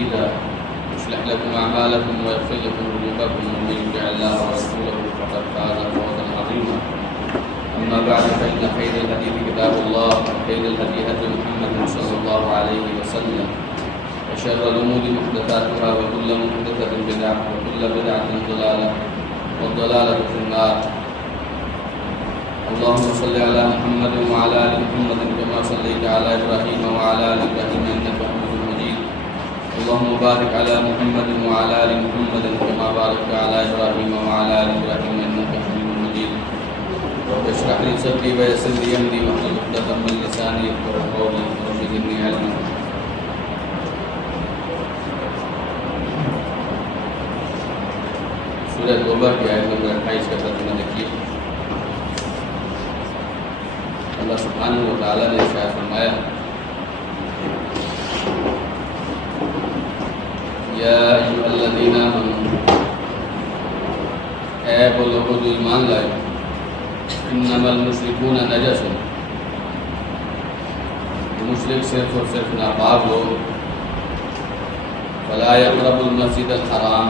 سديدا يصلح لكم أعمالكم ويغفر لكم ذنوبكم ومن يطع الله ورسوله فقد فاز فوزا عظيما. أما بعد فإن خير الحديث كتاب الله وخير الهدي هدي محمد صلى الله عليه وسلم وشر الأمور محدثاتها وكل محدثة بدعة وكل بدعة ضلالة والضلالة في النار. اللهم صل على محمد وعلى آل محمد كما صليت على إبراهيم وعلى آل إبراهيم إنك حميد مجيد. اللهم بارك على محمد وعلى آل محمد كما باركت على إبراهيم وعلى آل إبراهيم إنك حميد مجيد. رب اشرح لي صدري ويسر لي أمري واحلل عقدة من لساني يفقهوا قولي رب زدني علما. سورہ توبہ کی آیت نمبر 28 کا ترجمہ دیکھیے. اللہ سبحانہ و تعالیٰ نے ارشاد فرمایا یا ایھا الذین آمنوا، اے وہ لوگ جو ایمان لائے، انما المشرکون نجس، مشرک صرف اور صرف ناپاک لوگ، فلا یقربوا المسجد الحرام،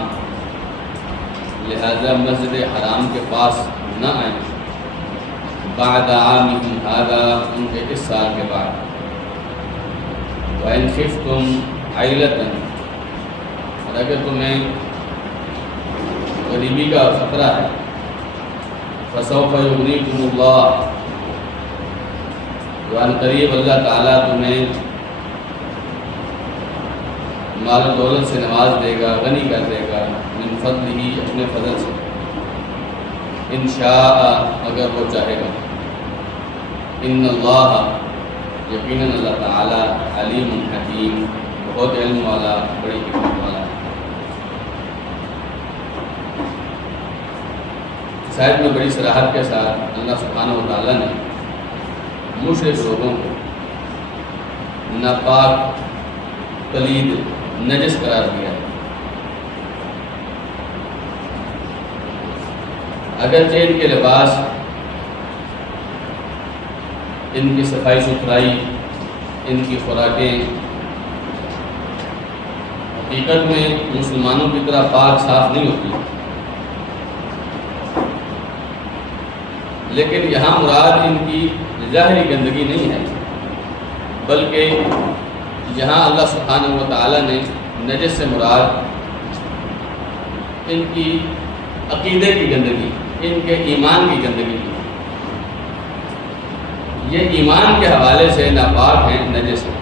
لہذا مسجد حرام کے پاس نہ آئیں، بعد عامہم ھذا، ان کے اس سال کے بعد، وَإِنْ خِفْتُمْ عَيْلَةً، اور اگر تمہیں غریبی کا خطرہ ہے، فَسَوْفَ يُغْنِيكُمُ اللَّهُ، تو ان قریب اللہ تعالیٰ تمہیں مال و دولت سے نواز دے گا، غنی کر دے گا، من فضلہ، اپنے فضل سے، ان شاء، اگر وہ چاہے گا. ان اللہ، یقیناً اللہ تعالی، علیم حکیم، بہت علم والا، بڑی حکمت والا. اس آیت میں بڑی صراحت کے ساتھ اللہ سبحانہ و تعالیٰ نے مشرک لوگوں کو ناپاک، پلید، نجس قرار دیا ہے. اگرچہ ان کے لباس، ان کی صفائی ستھرائی، ان کی خوراکیں حقیقت میں مسلمانوں کی طرح پاک صاف نہیں ہوتی، لیکن یہاں مراد ان کی ظاہری گندگی نہیں ہے، بلکہ جہاں اللہ سبحانہ و تعالیٰ نے نجس سے مراد ان کی عقیدے کی گندگی، ان کے ایمان کی گندگی کی. یہ ایمان کے حوالے سے ناپاک ہیں، نجس ہیں.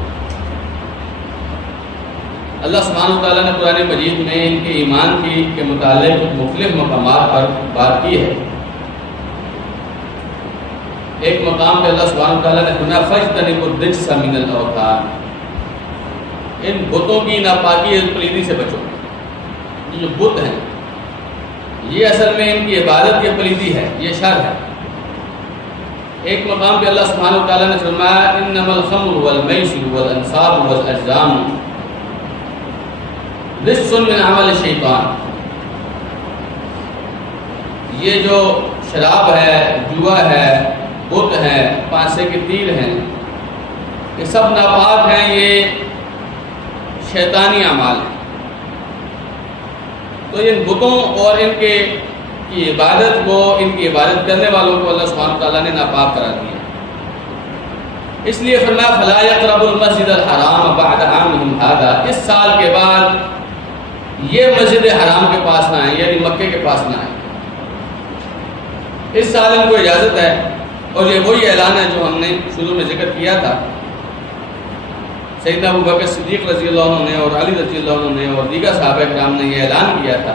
اللہ سبحانہ و تعالیٰ نے قرآن مجید میں ان کے ایمان کے متعلق مختلف مقامات پر بات کی ہے. ایک مقام پہ اللہ سبحانہ و تعالیٰ نے فرمایا فَاجْتَنِبُوا الرِّجْسَ مِنَ الْأَوْثَانِ، ان بتوں کی ناپاکی، پلیدی سے بچو. یہ جو بت ہیں، یہ اصل میں ان کی عبادت کی پلیدی ہے، یہ شر ہے. ایک مقام پہ اللہ سبحانہ و تعالیٰ نے فرمایا انما الخمر والمیسر والانصاب والازلام رجس من عمل الشیطان، یہ جو شراب ہے، جوا ہے، بت ہیں، پانسے کے تیر ہیں، یہ سب ناپاک ہیں، یہ شیطانی اعمال ہیں. تو ان بتوں اور ان کی عبادت کو، ان کی عبادت کرنے والوں کو اللہ سبحانہ وتعالیٰ نے ناپاک قرار دیا. اس لیے فرمایا فلا یقربوا المسجد الحرام بعد عامہم ھذا، اس سال کے بعد یہ مسجد حرام کے پاس نہ آئیں، یعنی مکے کے پاس نہ آئیں. اس سال ان کو اجازت ہے، اور یہ وہی اعلان ہے جو ہم نے شروع میں ذکر کیا تھا. سیدنا ابوبکر صدیق رضی اللہ عنہ نے اور علی رضی اللہ عنہ نے اور دیگر صحابہ کرام نے یہ اعلان کیا تھا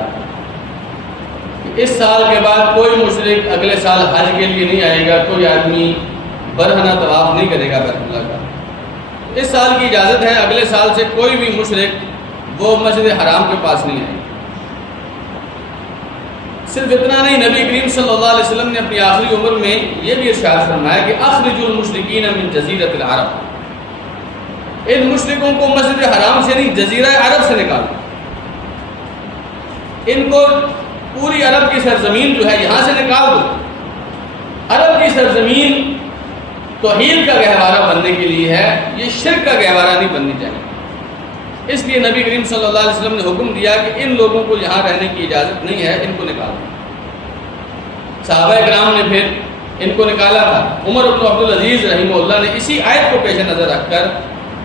کہ اس سال کے بعد کوئی مشرک اگلے سال حج کے لیے نہیں آئے گا، کوئی آدمی برہنہ طواف نہیں کرے گا بیت اللہ کا. اس سال کی اجازت ہے، اگلے سال سے کوئی بھی مشرک وہ مسجد حرام کے پاس نہیں آئے. صرف اتنا نہیں، نبی کریم صلی اللہ علیہ وسلم نے اپنی آخری عمر میں یہ بھی ارشاد فرمایا کہ اخرجوا المشرکین من جزیرۃ العرب، ان مشرکوں کو مسجد حرام سے نہیں، جزیرہ عرب سے نکالو. ان کو پوری عرب کی سرزمین جو ہے یہاں سے نکال دو. عرب کی سرزمین توحید کا گہوارہ بننے کے لیے ہے، یہ شرک کا گہوارہ نہیں بننی چاہیے. اس لیے نبی کریم صلی اللہ علیہ وسلم نے حکم دیا کہ ان لوگوں کو یہاں رہنے کی اجازت نہیں ہے، ان کو نکالو۔ صحابہ کرام نے پھر ان کو نکالا تھا۔ عمر بن عبدالعزیز رحمہ اللہ نے اسی آیت کو پیش نظر رکھ کر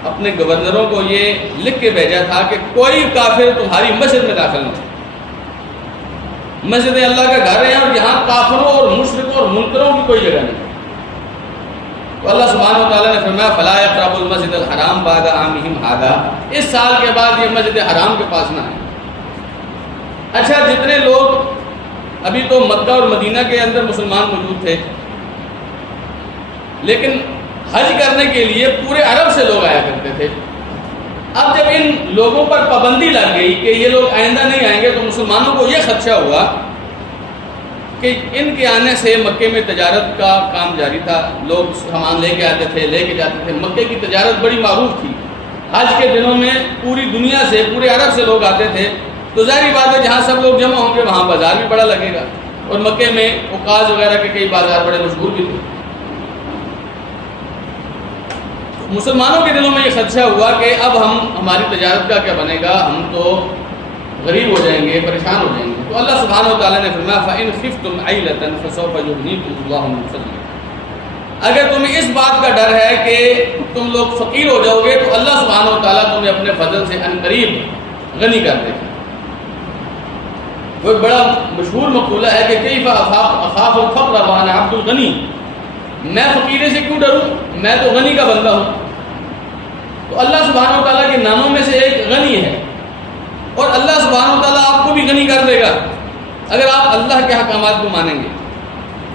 اپنے گورنروں کو یہ لکھ کے بھیجا تھا کہ کوئی کافر تمہاری مسجد میں داخل نہ ہو۔ مسجد اللہ کا گھر ہے اور یہاں کافروں اور مشرکوں اور منکروں کی کوئی جگہ نہیں۔ تو اللہ سبحانہ و تعالیٰ نے فرمایا فلا یقربوا المسجد الحرام بعد عامہم ھذا، اس سال کے بعد یہ مسجد حرام کے پاس نہ آئے۔ اچھا، جتنے لوگ ابھی تو مکہ اور مدینہ کے اندر مسلمان موجود تھے، لیکن حج کرنے کے لیے پورے عرب سے لوگ آیا کرتے تھے۔ اب جب ان لوگوں پر پابندی لگ گئی کہ یہ لوگ آئندہ نہیں آئیں گے، تو مسلمانوں کو یہ خدشہ ہوا کہ ان کے آنے سے مکے میں تجارت کا کام جاری تھا، لوگ سامان لے کے آتے تھے، لے کے جاتے تھے۔ مکے کی تجارت بڑی معروف تھی، حج کے دنوں میں پوری دنیا سے، پورے عرب سے لوگ آتے تھے، تو ظاہری بات ہے جہاں سب لوگ جمع ہوں گے وہاں بازار بھی بڑا لگے گا، اور مکے میں عکاظ وغیرہ کے کئی بازار بڑے مشہور بھی تھے۔ مسلمانوں کے دلوں میں یہ خدشہ ہوا کہ اب ہماری تجارت کا کیا بنے گا، ہم تو غریب ہو جائیں گے، پریشان ہو جائیں گے۔ تو اللہ سبحانہ و تعالیٰ نے فرمایا فَإِنْ خِفْتُمْ عَيْلَةً فَسَوْفَ يُغْنِيكُمُ اللَّهُ مِنْ فَضْلِهِ، اگر تمہیں اس بات کا ڈر ہے کہ تم لوگ فقیر ہو جاؤ گے تو اللہ سبحانہ و تعالیٰ تمہیں اپنے فضل سے عنقریب غنی کر دے گا۔ وہ ایک بڑا مشہور مقولہ ہے کہ کیف اخاف الفقر وانا عبد الغنی، میں فقیرے سے کیوں ڈروں، میں تو غنی کا بندہ ہوں۔ تو اللہ سبحانہ و تعالیٰ کے ناموں میں سے ایک غنی ہے، اور اللہ سبحانہ و تعالیٰ آپ کو بھی غنی کر دے گا اگر آپ اللہ کے احکامات کو مانیں گے۔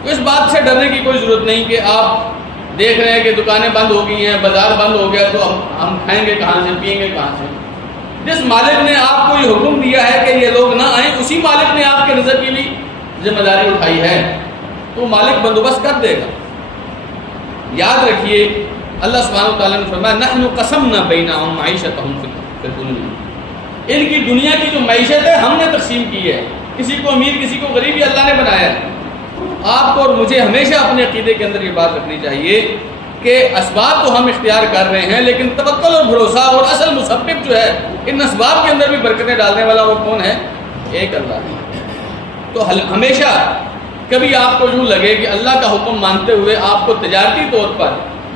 تو اس بات سے ڈرنے کی کوئی ضرورت نہیں کہ آپ دیکھ رہے ہیں کہ دکانیں بند ہو گئی ہیں، بازار بند ہو گیا، تو ہم کھائیں گے کہاں سے، پئیں گے کہاں سے۔ جس مالک نے آپ کو یہ حکم دیا ہے کہ یہ لوگ نہ آئیں، اسی مالک نے آپ کے رزق کی بھی ذمہ داری اٹھائی ہے، تو مالک بندوبست کر دے گا۔ یاد رکھیے اللہ سبحانہ و تعالیٰ نے فرمایا نحن قسمنا بینہم معیشتہم فی الدنیا، ان کی دنیا کی جو معیشت ہے ہم نے تقسیم کی ہے، کسی کو امیر کسی کو غریب، یہ اللہ نے بنایا ہے۔ آپ کو اور مجھے ہمیشہ اپنے عقیدے کے اندر یہ بات رکھنی چاہیے کہ اسباب تو ہم اختیار کر رہے ہیں، لیکن توکل اور بھروسہ اور اصل مسبب جو ہے ان اسباب کے اندر بھی برکتیں ڈالنے والا وہ کون ہے؟ ایک اللہ ہے۔ تو ہمیشہ کبھی آپ کو یوں لگے کہ اللہ کا حکم مانتے ہوئے آپ کو تجارتی طور پر،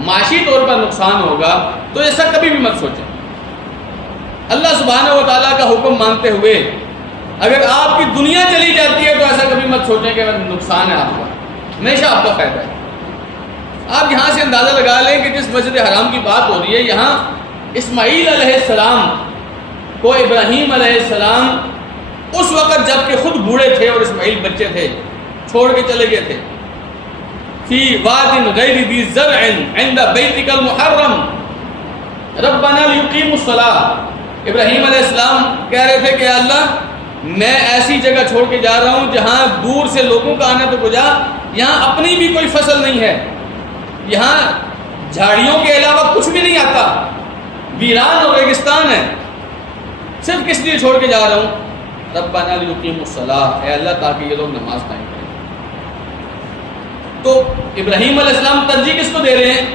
معاشی طور پر نقصان ہوگا، تو ایسا کبھی بھی مت سوچیں۔ اللہ سبحانہ و تعالیٰ کا حکم مانتے ہوئے اگر آپ کی دنیا چلی جاتی ہے تو ایسا کبھی مت سوچیں کہ نقصان ہے آپ کا، ہمیشہ آپ کا فائدہ ہے۔ آپ یہاں سے اندازہ لگا لیں کہ جس مسجد حرام کی بات ہو رہی ہے، یہاں اسماعیل علیہ السلام کو ابراہیم علیہ السلام اس وقت جب کہ خود بوڑھے تھے اور اسماعیل بچے تھے چھوڑ کے چلے گئے تھے، فی واد غیر ذی زرع عند بیتک المحرم ربنا لیقیموا الصلاۃ۔ ابراہیم علیہ السلام کہہ رہے تھے کہ اللہ میں ایسی جگہ چھوڑ کے جا رہا ہوں جہاں دور سے لوگوں کا آنا تو گزا، یہاں اپنی بھی کوئی فصل نہیں ہے، یہاں جھاڑیوں کے علاوہ کچھ بھی نہیں آتا، ویران اور ریگستان ہے، صرف کس لیے چھوڑ کے جا رہا ہوں؟ ربنا لیقیموا الصلاۃ، اے اللہ تاکہ یہ لوگ نماز قائم کریں۔ تو ابراہیم علیہ السلام ترجیح کس کو دے رہے ہیں؟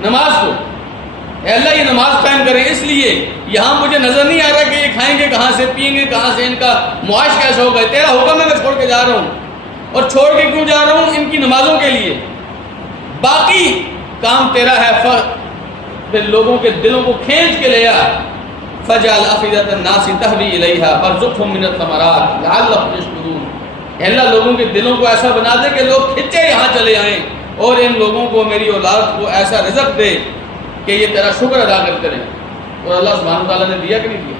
نماز کو۔ اے اللہ یہ نماز قائم کریں، اس لیے یہاں مجھے نظر نہیں آ رہا کہ یہ کھائیں گے کہاں سے، پئیں گے کہاں سے، ان کا معاش کیسا ہوگا، تیرا حکم ہے میں چھوڑ کے جا رہا ہوں، اور چھوڑ کے کیوں جا رہا ہوں؟ ان کی نمازوں کے لیے، باقی کام تیرا ہے۔ پھر لوگوں کے دلوں کو کھینچ کے لے آ، فجعل افئدۃ الناس تہوی الیہا وارزقھم من الثمرات لعلہم یشکرون۔ اے اللہ لوگوں کے دلوں کو ایسا بنا دے کہ لوگ کھنچے یہاں چلے آئیں، اور ان لوگوں کو، میری اولاد کو ایسا رزق دے کہ یہ تیرا شکر ادا کرتے رہیں۔ اور اللہ سبحانہ تعالیٰ نے دیا کہ نہیں دیا؟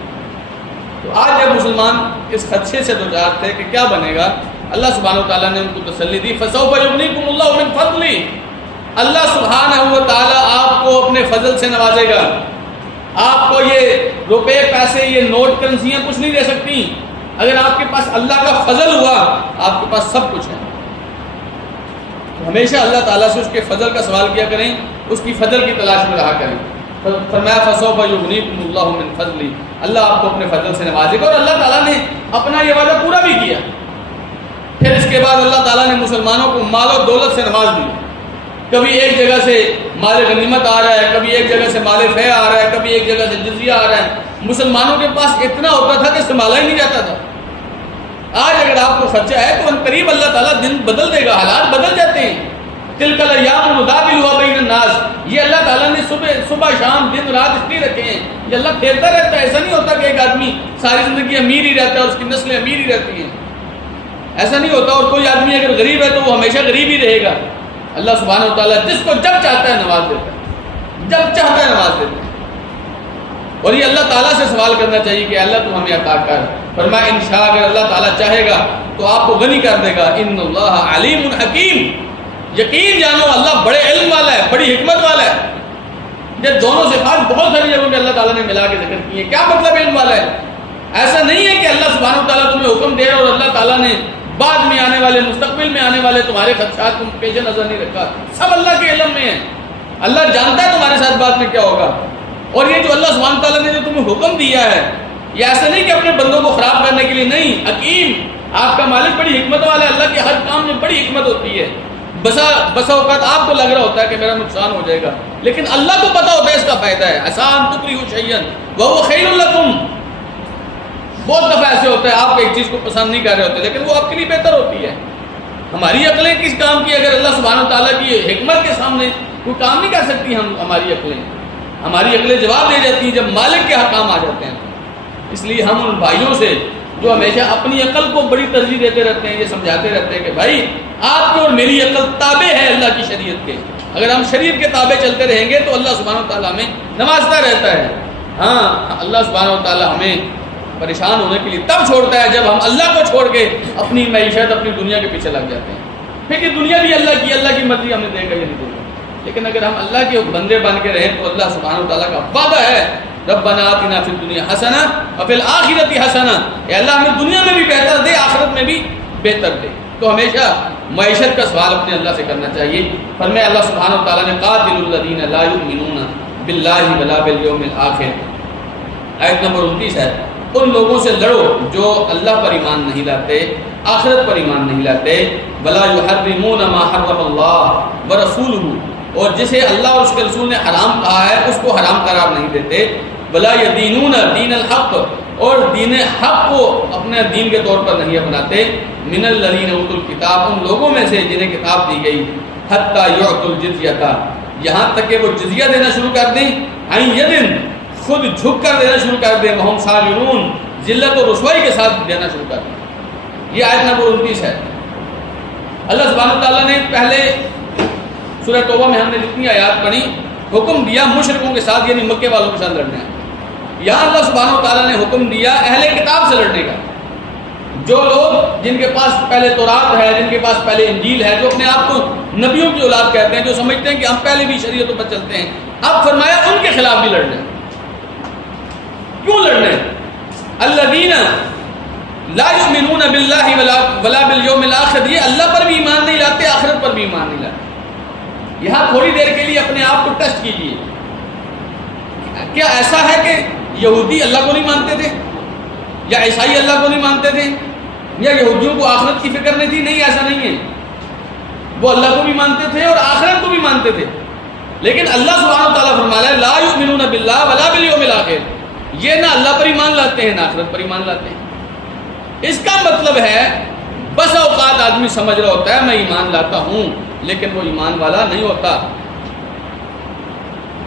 تو آج جب مسلمان اس خدشے سے دوچار تھے کہ کیا بنے گا، اللہ سبحانہ تعالیٰ نے ان کو تسلی دی فَسَوْفَ يُغْنِيكُمُ اللَّهُ مِنْ فَضْلِهِ، اللہ سبحانہ تعالیٰ آپ کو اپنے فضل سے نوازے گا۔ آپ کو یہ روپے پیسے، یہ نوٹ کرنسیاں کچھ نہیں دے سکتی، اگر آپ کے پاس اللہ کا فضل ہوا آپ کے پاس سب کچھ ہے۔ تو ہمیشہ اللہ تعالیٰ سے اس کے فضل کا سوال کیا کریں، اس کی فضل کی تلاش میں رہا کریں۔ فرمایا فَسَوْفَ يُغْنِيكُمُ اللَّهُ مِنْ فَضْلِهِ، اللہ آپ کو اپنے فضل سے نوازے گا، اور اللہ تعالیٰ نے اپنا یہ وعدہ پورا بھی کیا۔ پھر اس کے بعد اللہ تعالیٰ نے مسلمانوں کو مال و دولت سے نواز دی، کبھی ایک جگہ سے مال غنیمت آ رہا ہے، کبھی ایک جگہ سے مال فے آ رہا ہے، کبھی ایک جگہ سے جزیہ آ رہا ہے. مسلمانوں کے پاس اتنا ہوتا تھا کہ سنبھالا ہی نہیں جاتا تھا. آج اگر آپ کو خرچہ ہے تو ان قریب اللہ تعالیٰ دن بدل دے گا، حالات بدل جاتے ہیں. تلک الایام نداولها بین الناس، یہ اللہ تعالیٰ نے صبح شام دن رات اس لیے رکھے ہیں. یہ اللہ پھیرتا رہتا ہے. ایسا نہیں ہوتا کہ ایک آدمی ساری زندگی امیر ہی رہتا ہے اور اس کی نسلیں امیر ہی رہتی ہیں. ایسا نہیں ہوتا. اور کوئی آدمی اگر غریب ہے تو وہ ہمیشہ غریب ہی رہے گا. اللہ سبحانہ و تعالیٰ جس کو جب چاہتا ہے نواز دیتا ہے، جب چاہتا ہے نواز دیتا ہے. اور یہ اللہ تعالیٰ سے سوال کرنا چاہیے کہ اللہ تو ہمیں عطا کر. فرمایا انشاء اگر اللہ تعالیٰ چاہے گا تو آپ کو غنی کر دے گا. ان اللہ علیم حکیم، یقین جانو اللہ بڑے علم والا ہے، بڑی حکمت والا ہے. یہ دونوں صفات بہت ساری جگہوں پہ اللہ تعالیٰ نے ملا کے ذکر کی ہے. کیا مطلب علم والا ہے؟ ایسا نہیں ہے کہ اللہ سبحانہ و تعالیٰ تمہیں حکم دے اور اللہ تعالیٰ نے بعد میں آنے والے مستقبل میں آنے والے تمہارے خدشات کو پیش نظر نہیں رکھا. سب اللہ کے علم میں ہے. اللہ جانتا ہے تمہارے ساتھ بعد میں کیا ہوگا. اور یہ جو اللہ سبحانہ تعالیٰ نے جو تمہیں حکم دیا ہے یہ ایسا نہیں کہ اپنے بندوں کو خراب کرنے کے لیے نہیں. حکیم، آپ کا مالک بڑی حکمت والا ہے. اللہ کے ہر کام میں بڑی حکمت ہوتی ہے. بسا اوقات آپ کو لگ رہا ہوتا ہے کہ میرا نقصان ہو جائے گا، لیکن اللہ کو پتا ہوتا ہے اس کا فائدہ ہے. آسان تکرہوا شیئا وہو خیر لکم. بہت دفعہ ایسے ہوتا ہے آپ ایک چیز کو پسند نہیں کر رہے ہوتے لیکن وہ آپ کے لیے بہتر ہوتی ہے. ہماری عقلیں کس کام کی؟ اگر اللہ سبحانہ تعالیٰ کی حکمت کے سامنے کوئی کام نہیں کر سکتی. ہماری عقلیں جواب دے جاتی ہیں جب مالک کے حکام آ جاتے ہیں. اس لیے ہم ان بھائیوں سے جو ہمیشہ اپنی عقل کو بڑی ترجیح دیتے رہتے ہیں یہ سمجھاتے رہتے ہیں کہ بھائی آپ کی اور میری عقل تابع ہے اللہ کی شریعت کے. اگر ہم شریعت کے تابع چلتے رہیں گے تو اللہ سبحانہ تعالیٰ ہمیں نوازتا رہتا ہے. ہاں، اللہ سبحانہ تعالیٰ ہمیں پریشان ہونے کے لیے تب چھوڑتا ہے جب ہم اللہ کو چھوڑ کے اپنی معیشت اپنی دنیا کے پیچھے لگ جاتے ہیں. پھر یہ دنیا بھی اللہ کی مرضی ہمیں دے گا یا نہیں دے گا. لیکن اگر ہم اللہ کے بندے بن کے رہیں تو اللہ سبحانہ تعالیٰ کا وعدہ ہے ربنا آتنا فی الدنیا حسنہ وفی الآخرۃ حسنہ، اے اللہ ہمیں دنیا میں بھی بہتر دے آخرت میں بھی بہتر دے. تو ہمیشہ معیشت کا سوال اپنے اللہ سے کرنا چاہیے. فرمایا اللہ سبحانہ تعالیٰ نے قاتلوا الذین لا یؤمنون باللہ ولا بالیوم الآخر. آیت نمبر 29 ہے. ان لوگوں سے لڑو جو اللہ پر ایمان نہیں لاتے، آخرت پر ایمان نہیں لاتے. ولا یحرمون ما حرم اللہ ورسولہ، اور جسے اللہ اور اس کے رسول نے حرام کہا ہے اس کو حرام قرار نہیں دیتے. ولا یدینون دین الحق، اور دین حق کو اپنے دین کے طور پر نہیں اپناتے. من الذین اوتوا الکتاب، ان لوگوں میں سے جنہیں کتاب دی گئی. حتی یعطوا الجزیۃ، یہاں تک کہ وہ جزیہ دینا شروع کر دیں. عن یدن، خود جھک کر دینا شروع کر دیں. وہم صاغرون، ذلت و رسوائی کے ساتھ دینا شروع کر دیں. یہ آیت نمبر 29 ہے. اللہ سبحانہ تعالیٰ نے پہلے سورہ توبہ میں ہم نے جتنی آیات پڑھی حکم دیا مشرکوں کے ساتھ یعنی مکے والوں کے ساتھ لڑنے. یہاں اللہ سبحانہ تعالیٰ نے حکم دیا اہل کتاب سے لڑنے کا. جو لوگ جن کے پاس پہلے تورات ہے، جن کے پاس پہلے انجیل ہے، جو اپنے آپ کو نبیوں کی اولاد کہتے ہیں، جو سمجھتے ہیں کہ ہم پہلے بھی شریعتوں پر چلتے ہیں. اب فرمایا ان کے خلاف بھی لڑنے. کیوں لڑنے؟ الذین لا یؤمنون باللہ ولا بالیوم الآخر، یہ اللہ پر بھی ایمان نہیں لاتے، آخرت پر بھی ایمان نہیں لاتے. یہاں تھوڑی دیر کے لیے اپنے آپ کو ٹیسٹ کیجیے. کیا ایسا ہے کہ یہودی اللہ کو نہیں مانتے تھے، یا عیسائی اللہ کو نہیں مانتے تھے، یا یہودیوں کو آخرت کی فکر نہیں تھی؟ نہیں، ایسا نہیں ہے. وہ اللہ کو بھی مانتے تھے اور آخرت کو بھی مانتے تھے. لیکن اللہ سبحانہ تعالیٰ فرمایا لا یؤمنون باللہ ولا بالیوم الآخر، یہ نہ اللہ پر ایمان لاتے ہیں نہ آخرت پر ایمان لاتے ہیں. اس کا مطلب ہے بس اوقات آدمی سمجھ رہا ہوتا ہے میں ایمان لاتا ہوں لیکن وہ ایمان والا نہیں ہوتا.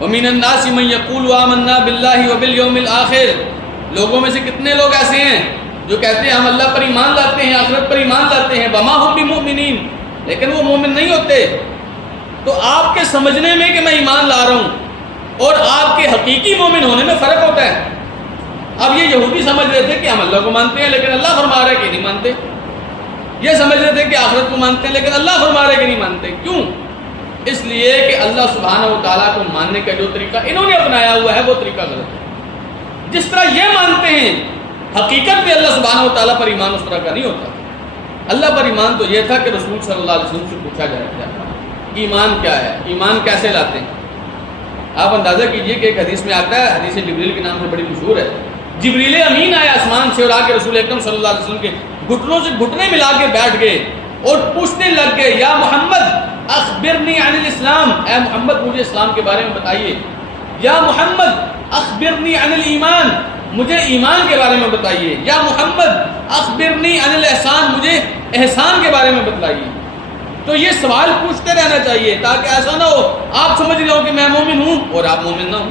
وَمِنَ النَّاسِ مَن يَقُولُ آمَنَّا بِاللَّهِ وَبِالْيَوْمِ الْآخِرِ، لوگوں میں سے کتنے لوگ ایسے ہیں جو کہتے ہیں ہم اللہ پر ایمان لاتے ہیں، آخرت پر ایمان لاتے ہیں. وَمَا هُم بِمُؤْمِنِينَ، لیکن وہ مومن نہیں ہوتے. تو آپ کے سمجھنے میں کہ میں ایمان لا رہا ہوں اور آپ کے حقیقی مومن ہونے میں فرق ہوتا ہے. اب یہ یہودی سمجھ رہے تھے کہ ہم اللہ کو مانتے ہیں لیکن اللہ فرما رہا ہے کہ نہیں مانتے. یہ سمجھ رہے تھے کہ آخرت کو مانتے ہیں لیکن اللہ فرما رہا ہے کہ نہیں مانتے. کیوں؟ اس لیے کہ اللہ سبحانہ و تعالیٰ کو ماننے کا جو طریقہ انہوں نے اپنایا ہوا ہے وہ طریقہ غلط ہے. جس طرح یہ مانتے ہیں حقیقت میں اللہ سبحانہ و تعالیٰ پر ایمان اس طرح کا نہیں ہوتا. اللہ پر ایمان تو یہ تھا کہ رسول صلی اللہ علیہ وسلم سے پوچھا جائے ایمان کیا ہے، ایمان کیسے لاتے ہیں. آپ اندازہ کیجئے کہ ایک حدیث میں آتا ہے، حدیث جبریل کے نام سے بڑی مشہور ہے. جبریل امین آئے آسمان سے اور آ کے رسول اکرم صلی اللہ علیہ وسلم کے گھٹنوں سے گھٹنے ملا کے بیٹھ گئے اور پوچھنے لگ گئے یا محمد اخبرنی عن الاسلام، اے محمد مجھے اسلام کے بارے میں بتائیے. یا محمد اخبرنی عن الایمان، مجھے ایمان کے بارے میں بتائیے. یا محمد اخبرنی عن الاحسان، مجھے احسان کے بارے میں بتلائیے. تو یہ سوال پوچھتے رہنا چاہیے تاکہ ایسا نہ ہو آپ سمجھ رہے ہو کہ میں مومن ہوں اور آپ مومن نہ ہوں،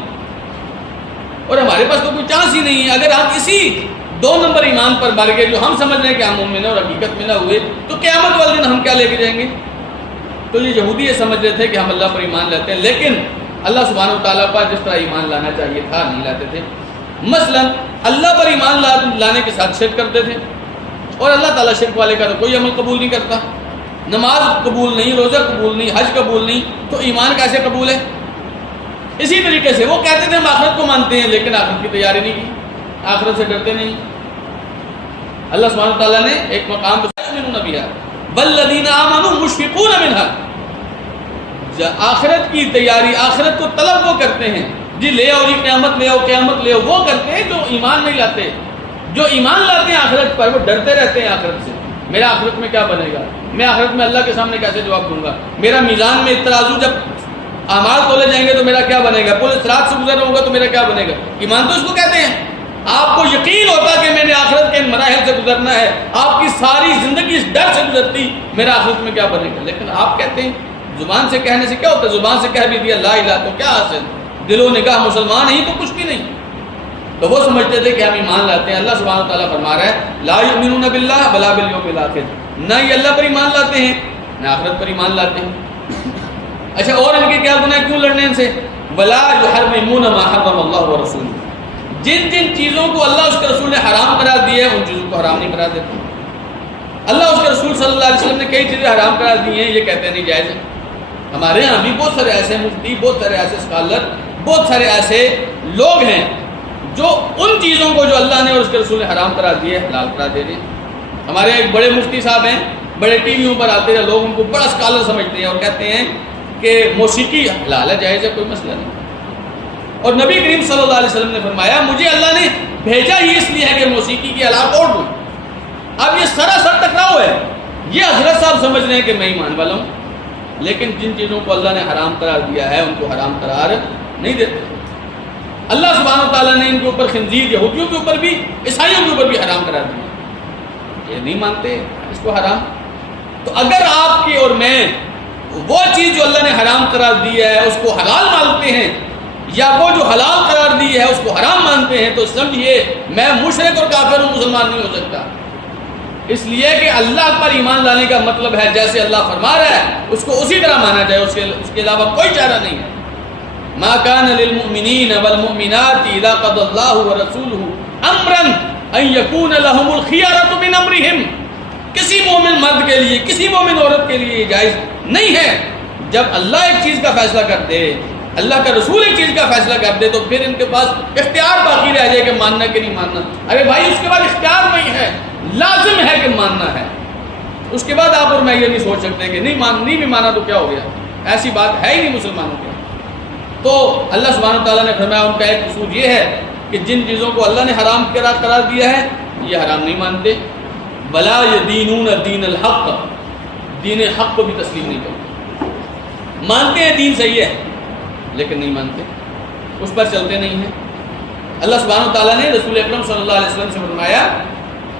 اور ہمارے پاس تو کوئی چانس ہی نہیں ہے. اگر ہم اسی 2 نمبر ایمان پر مر گئے جو ہم سمجھ رہے ہیں کہ ہم مومن ہیں اور حقیقت میں نہ ہوئے، تو قیامت والے دن ہم کیا لے کے جائیں گے؟ تو یہ یہودی یہ سمجھ رہے تھے کہ ہم اللہ پر ایمان لاتے ہیں، لیکن اللہ سبحانہ و تعالیٰ پر جس طرح ایمان لانا چاہیے تھا نہیں لاتے تھے. مثلا اللہ پر ایمان لانے کے ساتھ شرک کرتے تھے، اور اللہ تعالیٰ شرک والے کا تو کوئی عمل قبول نہیں کرتا. نماز قبول نہیں، روزہ قبول نہیں، حج قبول نہیں، تو ایمان کیسے قبول ہے؟ اسی طریقے سے وہ کہتے تھے ہم آخرت کو مانتے ہیں لیکن آخرت کی تیاری نہیں کی، آخرت سے ڈرتے نہیں. اللہ سبحانہ و تعالیٰ نے ایک مقام پر والذین آمنوا مشفقون منها، آخرت کی تیاری، آخرت کو طلب وہ کرتے ہیں، جی لے آؤ، جی قیامت لے آؤ، قیامت لے آؤ، وہ کرتے ہیں جو ایمان نہیں لاتے. جو ایمان لاتے ہیں آخرت پر وہ ڈرتے رہتے ہیں آخرت سے. میرا آخرت میں کیا بنے گا؟ میں آخرت میں اللہ کے سامنے کیسے جواب دوں گا؟ میرا میزان میں ترازو جب اعمال تولے جائیں گے تو میرا کیا بنے گا؟ پل صراط سے گزر ہوگا تو میرا کیا بنے گا؟ ایمان تو اس کو کہتے ہیں. آپ کو یقین ہوتا کہ میں نے آخرت کے مراحل سے گزرنا ہے، آپ کی ساری زندگی اس ڈر سے گزرتی میرا آخرت میں کیا بنے گا. لیکن آپ کہتے ہیں زبان سے کہنے سے کیا ہوتا ہے؟ زبان سے کہہ بھی دیا لا الہ تو کیا حاصل، دل و نگاہ مسلمان ہی تو کچھ بھی نہیں. تو وہ سمجھتے تھے کہ ہم ایمان لاتے ہیں. اللہ سبحانہ و تعالیٰ فرما رہا ہے لا یؤمنون باللہ ولا بالیوم الاخر، نہ یہ اللہ پر ایمان لاتے ہیں نہ آخرت پر ایمان لاتے ہیں. اچھا، اور ان کے کیا گناہ کیوں لڑنے ان سے؟ ولا یحرمون ما حرم اللہ ورسولہ، جن جن چیزوں کو اللہ اس کے رسول نے حرام قرار دیا ہے ان چیزوں کو حرام نہیں قرار دیتے. اللہ اس کے رسول صلی اللہ علیہ وسلم نے کئی چیزیں حرام قرار دی ہیں، یہ کہتے ہیں نہیں جائز ہے. ہمارے ہاں بھی بہت سارے ایسے مفتی، بہت سارے ایسے اسکالر، بہت سارے ایسے لوگ ہیں جو ان چیزوں کو جو اللہ نے اور اس کے رسول نے حرام قرار دیے حلال قرار دے دیں. ہمارے ایک بڑے مفتی صاحب ہیں، بڑے ٹی ویوں پر آتے ہیں، لوگ ان کو بڑا اسکالر سمجھتے ہیں اور کہتے ہیں کہ موسیقی حلال ہے، جائز ہے، کوئی مسئلہ نہیں. اور نبی کریم صلی اللہ علیہ وسلم نے فرمایا مجھے اللہ نے بھیجا ہی اس لیے ہے کہ موسیقی کی حلال توڑ دوں. اب یہ سراسر ٹکراؤ ہے. یہ حضرت صاحب سمجھ رہے ہیں کہ میں ایمان والا ہوں، لیکن جن چیزوں کو اللہ نے حرام قرار دیا ہے ان کو حرام قرار نہیں دیتے. اللہ سبحانہ و تعالیٰ نے ان کے اوپر خنزیر، یہودیوں کے اوپر بھی، عیسائیوں کے اوپر بھی حرام قرار دیا. یہ نہیں مانتے اس کو حرام. تو اگر آپ کی اور میں وہ چیز جو اللہ نے حرام قرار دی ہے اس کو حلال مانتے ہیں، یا وہ جو حلال قرار دی ہے اس کو حرام مانتے ہیں، تو سمجھیے میں مشرک اور کافر ہوں، مسلمان نہیں ہو سکتا. اس لیے کہ اللہ پر ایمان لانے کا مطلب ہے جیسے اللہ فرما رہا ہے اس کو اسی طرح مانا جائے، اس کے علاوہ کوئی چارہ نہیں ہے. ما كان للمؤمنين والمؤمنات اذا قضى الله ورسوله امرا ان يكون لهم الخيارة من امرهم. کسی مومن مرد کے لیے، کسی مومن عورت کے لیے جائز نہیں ہے جب اللہ ایک چیز کا فیصلہ کر دے، اللہ کا رسول ایک چیز کا فیصلہ کر دے، تو پھر ان کے پاس اختیار باقی رہ جائے کہ ماننا کہ نہیں ماننا. ارے بھائی اس کے بعد اختیار نہیں ہے، لازم ہے کہ ماننا ہے. اس کے بعد آپ اور میں یہ نہیں سوچ سکتے کہ نہیں بھی مانا تو کیا ہو گیا. ایسی بات ہے ہی نہیں مسلمانوں کے. تو اللہ سبحانہ تعالیٰ نے فرمایا ان کا ایک اصول یہ ہے کہ جن چیزوں کو اللہ نے حرام قرار دیا ہے یہ حرام نہیں مانتے. ولا یدینون دین الحق، دین حق کو بھی تسلیم نہیں کرتے. مانتے ہیں دین صحیح ہے لیکن نہیں مانتے، اس پر چلتے نہیں ہیں. اللہ سبحانہ تعالیٰ نے رسول اکرم صلی اللہ علیہ وسلم سے فرمایا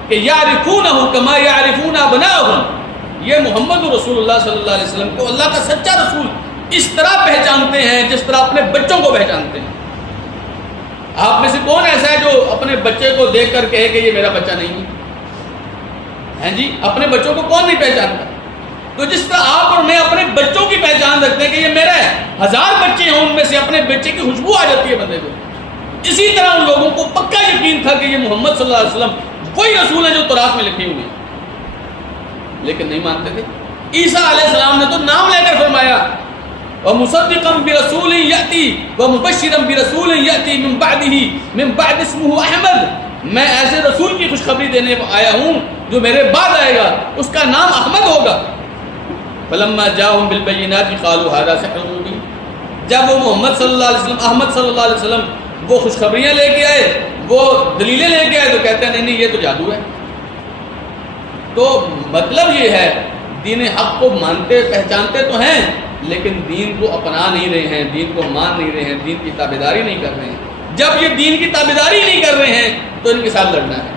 کہ یعرفونہ کما یعرفون ابناءہم، یہ محمد رسول اللہ صلی اللہ علیہ وسلم کو اللہ کا سچا رسول اس طرح پہچانتے ہیں جس طرح اپنے بچوں کو پہچانتے ہیں. آپ میں سے کون ایسا ہے جو اپنے بچے کو دیکھ کر کہے کہ یہ میرا بچہ نہیں ہے جی؟ اپنے بچوں کو کون نہیں پہچانتا؟ تو جس طرح آپ اور میں اپنے بچوں کی پہچان رکھتے ہیں کہ یہ میرا ہے، 1000 بچے ہیں ان میں سے اپنے بچے کی خوشبو آ جاتی ہے بندے کو، اسی طرح ان لوگوں کو پکا یقین تھا کہ یہ محمد صلی اللہ علیہ وسلم وہی رسول ہے جو تورات میں لکھی ہوئی ہے، لیکن نہیں مانتے تھے. عیسیٰ علیہ السلام نے تو نام لے کر فرمایا وَمُصَدِّقًا بِرَسُولٍ يَأْتِي وَمُبَشِّرًا بِرَسُولٍ يَأْتِي مِن بَعْدِهِ مِن بَعْدِ اسْمُهُ أَحْمَدُ، میں ایسے رسول کی خوشخبری دینے آیا ہوں جو میرے بعد آئے گا، اس کا نام احمد ہوگا. فَلَمَّا جَاءَهُم بِالْبَيِّنَاتِ قَالُوا هَذَا سِحْرٌ مُبِينٌ، جب وہ محمد صلی اللہ علیہ وسلم، احمد صلی اللہ علیہ وسلم وہ خوشخبریاں لے کے آئے، وہ دلیلیں لے کے آئے، تو کہتے ہیں نہیں یہ تو جادو ہے. تو مطلب یہ ہے دین حق کو مانتے پہچانتے تو ہیں لیکن دین کو اپنا نہیں رہے ہیں، دین کو مان نہیں رہے ہیں، دین کی تابعداری نہیں کر رہے ہیں۔ جب یہ دین کی تابعداری نہیں کر رہے ہیں تو ان کے ساتھ لڑنا ہے۔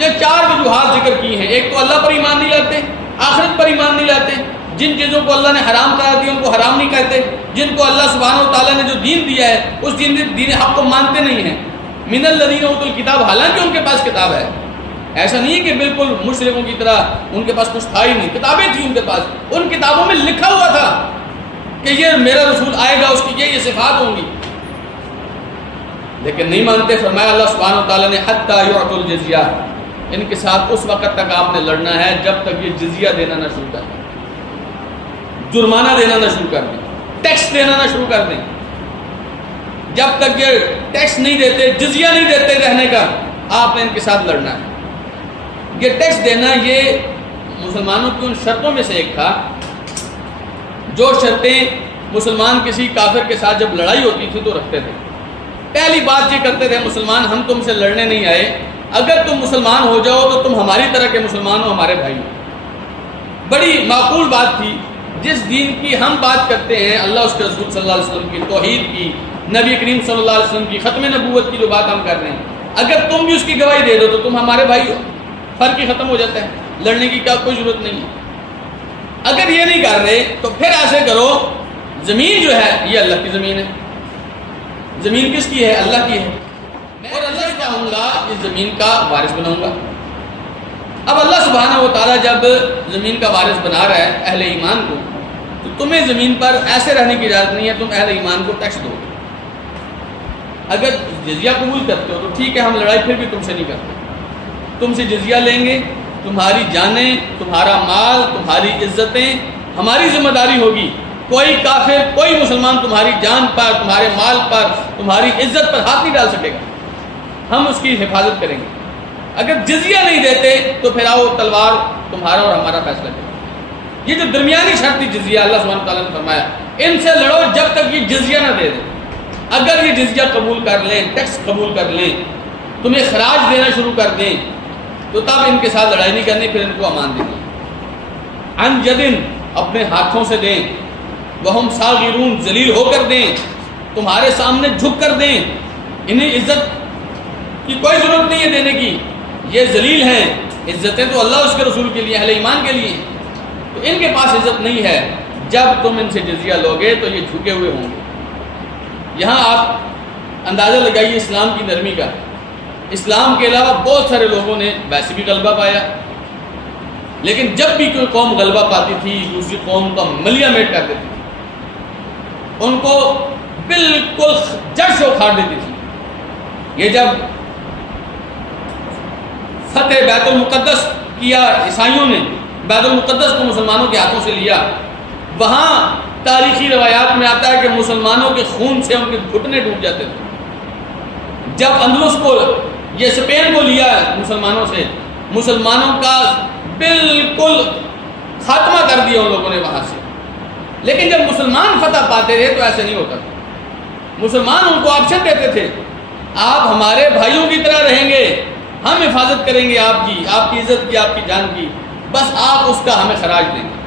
یہ 4 وجوہات ذکر کی ہیں۔ ایک تو اللہ پر ایمان نہیں لاتے، آخرت پر ایمان نہیں لاتے، جن چیزوں کو اللہ نے حرام کرا دیا ان کو حرام نہیں کہتے، جن کو اللہ سبحانہ و تعالیٰ نے جو دین دیا ہے اس دین حق کو مانتے نہیں ہیں۔ من الذین اوتوا الکتاب، حالانکہ ان کے پاس کتاب ہے، ایسا نہیں ہے کہ بالکل مشرکوں کی طرح ان کے پاس کچھ تھا ہی نہیں، کتابیں تھیں ان کے پاس، ان کتابوں میں لکھا ہوا تھا کہ یہ میرا رسول آئے گا، اس کی یہ صفات ہوں گی، لیکن نہیں مانتے۔ فرمایا اللہ سبحانہ و تعالیٰ نے حتی یعطوا الجزیہ، ان کے ساتھ اس وقت تک آپ نے لڑنا ہے جب تک یہ جزیہ دینا نہ شروع کر دیں، جرمانہ دینا نہ شروع کر دیں، ٹیکس دینا نہ شروع کر دیں۔ جب تک یہ ٹیکس نہیں دیتے، جزیہ نہیں دیتے رہنے کا، آپ نے ان کے ساتھ لڑنا ہے۔ یہ ٹیکس دینا یہ مسلمانوں کی ان شرطوں میں سے ایک تھا جو شرطیں مسلمان کسی کافر کے ساتھ جب لڑائی ہوتی تھی تو رکھتے تھے۔ پہلی بات یہ کرتے تھے، مسلمان ہم تم سے لڑنے نہیں آئے، اگر تم مسلمان ہو جاؤ تو تم ہماری طرح کے مسلمان ہو، ہمارے بھائی ہو۔ بڑی معقول بات تھی، جس دین کی ہم بات کرتے ہیں، اللہ اس کے رسول صلی اللہ علیہ وسلم کی، توحید کی، نبی کریم صلی اللہ علیہ وسلم کی، ختم نبوت کی جو بات ہم کر رہے ہیں، اگر تم بھی اس کی گواہی دے دو تو تم ہمارے بھائی ہو، فرق ہی ختم ہو جاتا ہے، لڑنے کی کیا کوئی ضرورت نہیں ہے۔ اگر یہ نہیں کر رہے تو پھر ایسے کرو، زمین جو ہے یہ اللہ کی زمین ہے، زمین کس کی ہے؟ اللہ کی ہے، اور اللہ سے کہوں گا اس زمین کا وارث بناؤں گا۔ اب اللہ سبحانہ و تعالیٰ جب زمین کا وارث بنا رہا ہے اہل ایمان کو، تو تمہیں زمین پر ایسے رہنے کی اجازت نہیں ہے، تم اہل ایمان کو ٹیکس دو۔ اگر جزیہ قبول کرتے ہو تو ٹھیک ہے، ہم لڑائی پھر بھی تم سے نہیں کرتے، تم سے جزیہ لیں گے، تمہاری جانیں، تمہارا مال، تمہاری عزتیں ہماری ذمہ داری ہوگی۔ کوئی کافر، کوئی مسلمان تمہاری جان پر، تمہارے مال پر، تمہاری عزت پر ہاتھ نہیں ڈال سکے گا، ہم اس کی حفاظت کریں گے۔ اگر جزیہ نہیں دیتے تو پھر آؤ تلوار تمہارا اور ہمارا فیصلہ کریں۔ یہ جو درمیانی شرط تھی جزیہ، اللہ سبحانہ تعالیٰ نے فرمایا ان سے لڑو جب تک یہ جزیہ نہ دے دیں۔ اگر یہ جزیہ قبول کر لیں، ٹیکس قبول کر لیں، تمہیں خراج دینا شروع کر دیں تو تب ان کے ساتھ لڑائی نہیں کرنی، پھر ان کو امان دیں گے۔ عن یدن، اپنے ہاتھوں سے دیں، وہم صاغرون، ذلیل ہو کر دیں، تمہارے سامنے جھک کر دیں، انہیں عزت کی کوئی ضرورت نہیں ہے دینے کی، یہ ذلیل ہیں، عزتیں تو اللہ اس کے رسول کے لیے، اہل ایمان کے لیے ہیں، تو ان کے پاس عزت نہیں ہے۔ جب تم ان سے جزیہ لوگے تو یہ جھکے ہوئے ہوں گے۔ یہاں آپ اندازہ لگائیے اسلام کی نرمی کا، اسلام کے علاوہ بہت سارے لوگوں نے ویسے بھی غلبہ پایا، لیکن جب بھی کوئی قوم غلبہ پاتی تھی دوسری قوم کا ملیہ میٹ کر دیتی تھی، ان کو بالکل جڑ سے اکھاڑ دیتی تھی۔ یہ جب فتح بیت المقدس کیا عیسائیوں نے، بیت المقدس کو مسلمانوں کے ہاتھوں سے لیا، وہاں تاریخی روایات میں آتا ہے کہ مسلمانوں کے خون سے ان کے گھٹنے ٹوٹ جاتے تھے۔ جب اندلس کو، یہ اسپین کو لیا مسلمانوں سے، مسلمانوں کا بالکل خاتمہ کر دیا ان لوگوں نے وہاں سے۔ لیکن جب مسلمان فتح پاتے تھے تو ایسے نہیں ہوتا تھا، مسلمان ان کو آپشن دیتے تھے، آپ ہمارے بھائیوں کی طرح رہیں گے، ہم حفاظت کریں گے آپ کی عزت کی، آپ کی جان کی، بس آپ اس کا ہمیں خراج دیں گے۔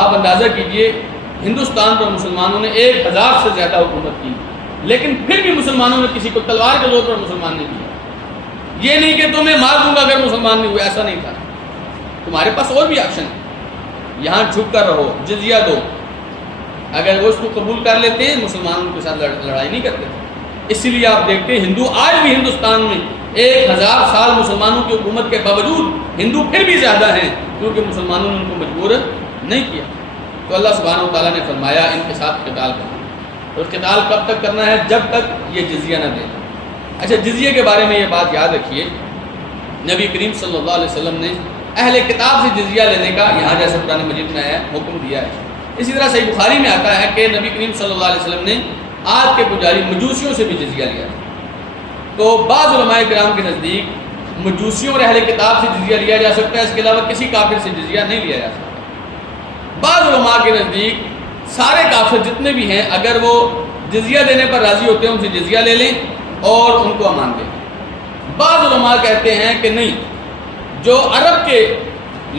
آپ اندازہ کیجئے ہندوستان پر مسلمانوں نے 1000 سے زیادہ حکومت کی، لیکن پھر بھی مسلمانوں نے کسی کو تلوار کے زور پر مسلمان نہیں کیا۔ یہ نہیں کہ تمہیں مار دوں گا اگر مسلمان نہیں ہوئے، ایسا نہیں تھا، تمہارے پاس اور بھی آپشن ہے، یہاں جھک کر رہو، جزیہ دو۔ اگر وہ اس کو قبول کر لیتے ہیں مسلمانوں کے ساتھ لڑائی نہیں کرتے تھے۔ اسی لیے آپ دیکھتے ہیں ہندو آج بھی ہندوستان میں 1000 سال مسلمانوں کی حکومت کے باوجود ہندو پھر بھی زیادہ ہیں، کیونکہ مسلمانوں نے ان کو مجبور نہیں کیا۔ تو اللہ سبحانہ و تعالیٰ نے فرمایا ان کے ساتھ قتال کرنا، اور قتال کب تک کرنا ہے؟ جب تک یہ جزیہ نہ دیں۔ اچھا، جزیے کے بارے میں یہ بات یاد رکھیے، نبی کریم صلی اللہ علیہ وسلم نے اہل کتاب سے جزیہ لینے کا یہاں جیسے قرآن مجید میں ہے حکم دیا ہے۔ اسی طرح صحیح بخاری میں آتا ہے کہ نبی کریم صلی اللہ علیہ وسلم نے آج کے پجاری مجوسیوں سے بھی جزیہ لیا۔ تو بعض علماء کرام کے نزدیک مجوسیوں اور اہل کتاب سے جزیہ لیا جا سکتا ہے، اس کے علاوہ کسی کافر سے جزیہ نہیں لیا جا سکتا۔ بعض علماء کے نزدیک سارے کافر جتنے بھی ہیں اگر وہ جزیہ دینے پر راضی ہوتے ہیں ان سے جزیہ لے لیں اور ان کو امان دیں۔ بعض علماء کہتے ہیں کہ نہیں، جو عرب کے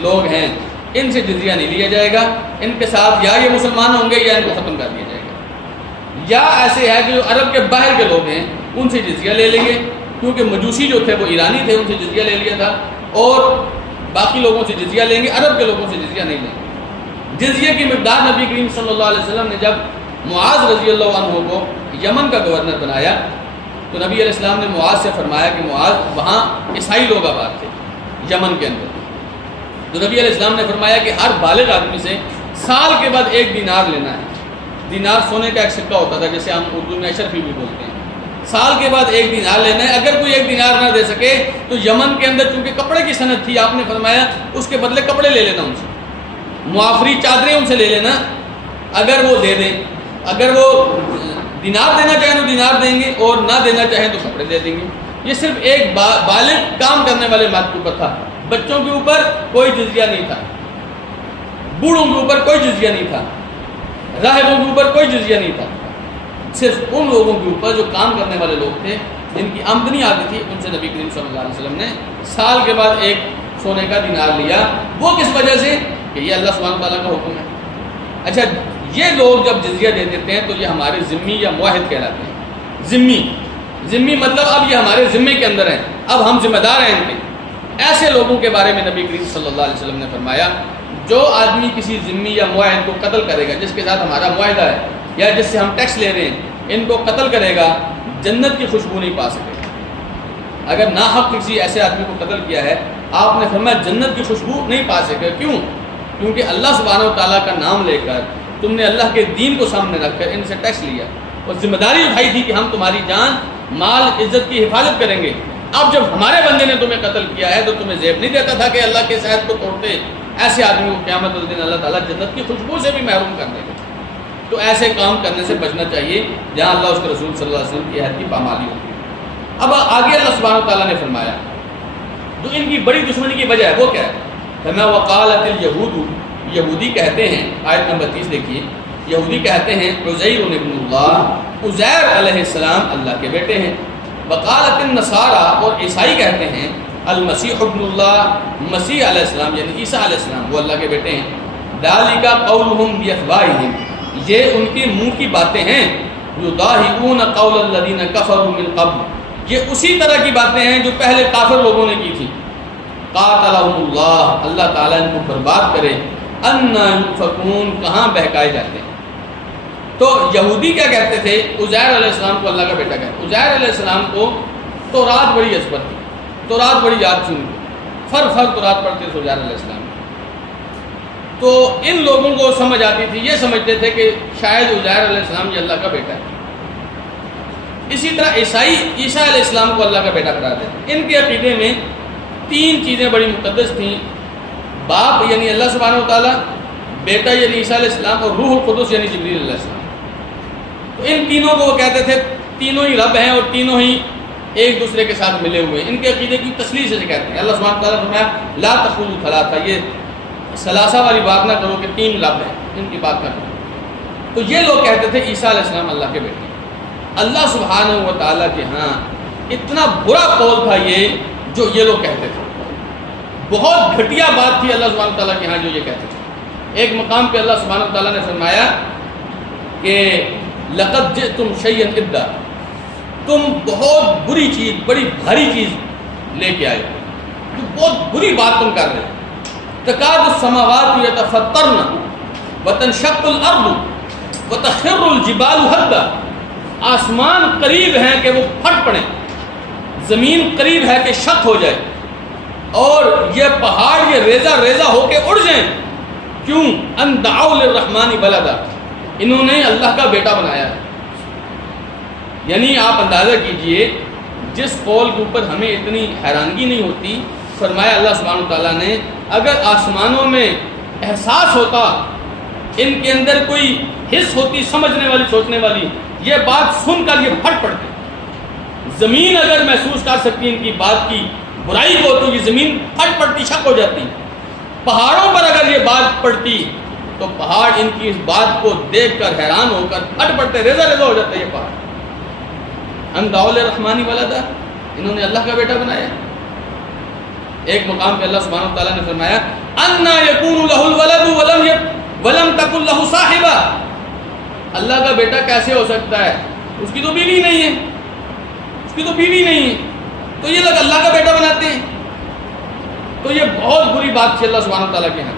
لوگ ہیں ان سے جزیہ نہیں لیا جائے گا، ان کے ساتھ یا یہ مسلمان ہوں گے یا ان کو ختم کر دیا جائے گا، یا ایسے ہے کہ جو عرب کے باہر کے لوگ ہیں ان سے جزیہ لے لیں گے، کیونکہ مجوسی جو تھے وہ ایرانی تھے، ان سے جزیہ لے لیا تھا، اور باقی لوگوں سے جزیہ لیں گے، عرب کے لوگوں سے جزیہ نہیں لیں گے۔ جزیہ کی مقدار نبی کریم صلی اللہ علیہ وسلم نے جب معاذ رضی اللہ عنہ کو یمن کا گورنر بنایا تو نبی علیہ السلام نے معاذ سے فرمایا کہ معاذ، وہاں عیسائی لوگ آباد تھے یمن کے اندر، تو نبی علیہ السلام نے فرمایا کہ ہر بالغ آدمی سے سال کے بعد 1 دینار لینا ہے۔ دینار سونے کا ایک سکہ ہوتا تھا جسے ہم اردو میں اشرفی بھی بولتے ہیں۔ سال کے بعد 1 دینار لینا ہے، اگر کوئی 1 دینار نہ دے سکے تو یمن کے اندر چونکہ کپڑے کی صنعت تھی، آپ نے فرمایا اس کے بدلے کپڑے لے لینا ان سے، معافری چادریں ان سے لے لینا، اگر وہ دے دیں، اگر وہ دینار دینا چاہیں تو دینار دیں گے اور نہ دینا چاہیں تو کپڑے دے دیں گے۔ یہ صرف ایک بالغ کام کرنے والے مرد کے اوپر تھا، بچوں کے اوپر کوئی جزیہ نہیں تھا، بوڑھوں کے اوپر کوئی جزیہ نہیں تھا، راہبوں کے اوپر کوئی جزیہ نہیں تھا، صرف ان لوگوں کے اوپر جو کام کرنے والے لوگ تھے جن کی آمدنی آتی تھی، ان سے نبی کریم صلی اللہ علیہ وسلم نے سال کے بعد 1 سونے کا دینار لیا۔ وہ کس وجہ سے؟ کہ یہ اللہ سبحانہ تعالیٰ کا حکم ہے۔ اچھا، یہ لوگ جب جزیہ دے دیتے ہیں تو یہ ہمارے ذمی یا معاہد کہلاتے ہیں۔ ذمی مطلب اب یہ ہمارے ذمے کے اندر ہیں، اب ہم ذمہ دار ہیں ان کے۔ ایسے لوگوں کے بارے میں نبی کریم صلی اللہ علیہ وسلم نے فرمایا، جو آدمی کسی ذمی یا معاہد کو قتل کرے گا، جس کے ساتھ ہمارا معاہدہ ہے یا جس سے ہم ٹیکس لے رہے ہیں، ان کو قتل کرے گا، جنت کی خوشبو نہیں پا سکے گا۔ اگر ناحق کسی ایسے آدمی کو قتل کیا ہے، آپ نے فرمایا جنت کی خوشبو نہیں پا سکے۔ کیوں؟ کیونکہ اللہ سبحانہ و تعالیٰ کا نام لے کر تم نے اللہ کے دین کو سامنے رکھ کر ان سے ٹیکس لیا اور ذمہ داری اٹھائی تھی کہ ہم تمہاری جان، مال، عزت کی حفاظت کریں گے۔ اب جب ہمارے بندے نے تمہیں قتل کیا ہے تو تمہیں زیب نہیں دیتا تھا کہ اللہ کے عہد کو توڑتے؟ ایسے آدمی کو قیامت کے دن اللہ تعالیٰ جنت کی خوشبو سے بھی محروم کر دے گا۔ تو ایسے کام کرنے سے بچنا چاہیے جہاں اللہ اس کے رسول صلی اللہ علیہ وسلم کی عہد کی پامالی ہوتی ہے۔ اب آگے اللہ سبحانہ تعالیٰ نے فرمایا جو ان کی بڑی دشمنی کی وجہ ہے وہ کیا ہے؟ فرمایا وقالت الیہود، یہودی کہتے ہیں، آیت نمبر 30 دیکھیے، یہودی کہتے ہیں عزیر ابن اللہ، عزیر علیہ السلام اللہ کے بیٹے ہیں۔ وقالت النصارى، اور عیسائی کہتے ہیں المسیح ابن اللہ، مسیح علیہ السلام یعنی عیسیٰ علیہ السلام وہ اللہ کے بیٹے ہیں۔ ذالک قولہم بافواہہم، یہ ان کے منہ کی باتیں ہیں، یضاہئون قول الذین کفروا من قبل، یہ اسی طرح کی باتیں ہیں جو پہلے کافر لوگوں نے کی تھی۔ قاتلہم اللہ، اللہ تعالیٰ ان کو برباد کرے، انا یؤفکون، کہاں بہکائے جاتے ہیں۔ تو یہودی کیا کہتے تھے؟ عزیر علیہ السلام کو اللہ کا بیٹا کہتے۔ عزیر علیہ السلام کو تورات بڑی عصبت تھی، تورات بڑی یاد تھی، فر تورات پڑھتے تھے عزیر علیہ السلام۔ تو ان لوگوں کو سمجھ آتی تھی، یہ سمجھتے تھے کہ شاید عزیر علیہ السلام یہ اللہ کا بیٹا ہے۔ اسی طرح عیسائی عیسیٰ علیہ السلام کو اللہ کا بیٹا قرار دیتے۔ ان کے عقیدے میں 3 چیزیں بڑی مقدس تھیں، باپ یعنی اللہ سبحانہ و تعالیٰ، بیٹا یعنی عیسیٰ علیہ السلام، اور روح القدس یعنی جبریل علیہ السلام۔ تو ان تینوں کو وہ کہتے تھے تینوں ہی رب ہیں اور تینوں ہی ایک دوسرے کے ساتھ ملے ہوئے ہیں۔ ان کے عقیدے کی تصریح سے کہتے ہیں۔ اللہ سبحانہ تعالیٰ نے فرمایا لا تقولوا ثلاثہ، یہ ثلاثہ والی بات نہ کرو کہ 3 رب ہیں، ان کی بات نہ کرو۔ تو یہ لوگ کہتے تھے عیسیٰ علیہ السلام اللہ کے بیٹے۔ اللہ سبحانہ و تعالیٰ کے ہاں اتنا برا قول تھا یہ جو یہ لوگ کہتے تھے، بہت گھٹیا بات تھی اللہ سبحانہ تعالیٰ کے ہاں جو یہ کہتے تھے۔ ایک مقام پہ اللہ سبحانہ تعالیٰ نے فرمایا کہ لقد جئتم شیئا ادا، تم بہت بری چیز، بڑی بھاری چیز لے کے آئے ہو، بہت بری بات تم کر رہے ہو۔ تکاد السماوات یتفطرن وتنشق الارض وتخر الجبال ہدا، آسمان قریب ہیں کہ وہ پھٹ پڑیں، زمین قریب ہے کہ شق ہو جائے، اور یہ پہاڑ یہ ریزہ ریزہ ہو کے اڑ جائیں۔ کیوں؟ ان دعوا للرحمن ولدا، انہوں نے اللہ کا بیٹا بنایا ہے۔ یعنی آپ اندازہ کیجئے جس قول کے اوپر ہمیں اتنی حیرانگی نہیں ہوتی، فرمایا اللہ سبحانہ تعالیٰ نے اگر آسمانوں میں احساس ہوتا، ان کے اندر کوئی حس ہوتی، سمجھنے والی، سوچنے والی، یہ بات سن کر یہ پھٹ پڑتے۔ زمین اگر محسوس کر سکتی ان کی بات کی برائی کو تو یہ زمین پھٹ پڑتی، شک ہو جاتی۔ پہاڑوں پر اگر یہ بات پڑتی تو پہاڑ ان کی اس بات کو دیکھ کر حیران ہو کر پھٹ پڑتے، ریزہ ریزہ ہو جاتے یہ پہاڑ۔ ان دعوا للرحمن ولدا، انہوں نے اللہ کا بیٹا بنایا۔ ایک مقام پہ اللہ سبحانہ وتعالیٰ نے فرمایا اَنَّا يَكُونُ لَهُ الْوَلَدُ وَلَمْ تَكُنْ لَهُ صَاحِبَةٌ، اللہ کا بیٹا کیسے ہو سکتا ہے، اس کی تو بیوی نہیں ہے، اس کی تو بیوی نہیں ہے، تو یہ لوگ اللہ کا بیٹا بناتے ہیں۔ تو یہ بہت بری بات تھی اللہ سبحانہ وتعالیٰ کے ہاں،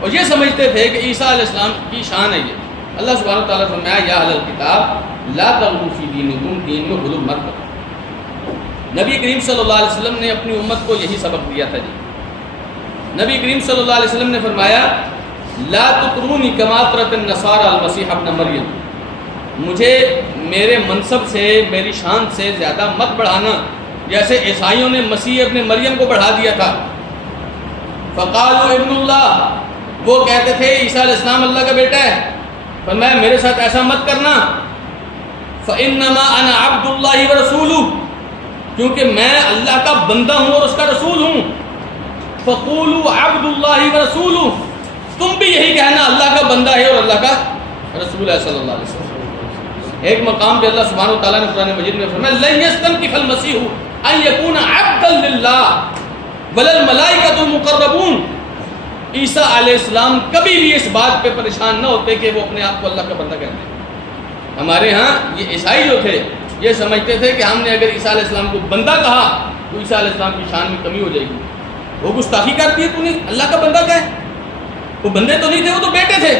اور یہ سمجھتے تھے کہ عیسیٰ علیہ السلام کی شان ہے یہ۔ اللہ سبحانہ وتعالیٰ نے فرمایا یا اہل الکتاب لا تغلوا فی دینکم، دین میں غلو مت کرو۔ نبی کریم صلی اللہ علیہ وسلم نے اپنی امت کو یہی سبق دیا تھا جی۔ نبی کریم صلی اللہ علیہ وسلم نے فرمایا لا تطرونی کما طرت النصارى المسیح ابن مریم، مجھے میرے منصب سے، میری شان سے زیادہ مت بڑھانا جیسے عیسائیوں نے مسیح ابن مریم کو بڑھا دیا تھا۔ فقالوا ابن اللہ، وہ کہتے تھے عیسیٰ علیہ السلام اللہ کا بیٹا ہے، فرمایا میرے ساتھ ایسا مت کرنا، فإنما انا عبد اللہ ورسولہ، کیونکہ میں اللہ کا بندہ ہوں اور اس کا رسول ہوں۔ فقولوا عبد اللہ ورسولہ، تم بھی یہی کہنا اللہ کا بندہ ہے اور اللہ کا رسول ہے صلی اللہ علیہ وسلم۔ ایک مقام پہ اللہ سبحانہ وتعالیٰ نے قرآن مجید میں فرمایا لن یستنکف المسیح ان یکون عبدا للہ ولا الملائکۃ المقربون، عیسیٰ علیہ السلام کبھی بھی اس بات پہ پریشان نہ ہوتے کہ وہ اپنے آپ کو اللہ کا بندہ کہتے ہیں۔ ہمارے ہاں یہ عیسائی جو تھے یہ سمجھتے تھے کہ ہم نے اگر عیسیٰ علیہ السلام کو بندہ کہا تو عیسیٰ علیہ السلام کی شان میں کمی ہو جائے گی، وہ گستاخی کرتی ہے، تو نے اللہ کا بندہ کہے، وہ بندے تو نہیں تھے، وہ تو بیٹے تھے۔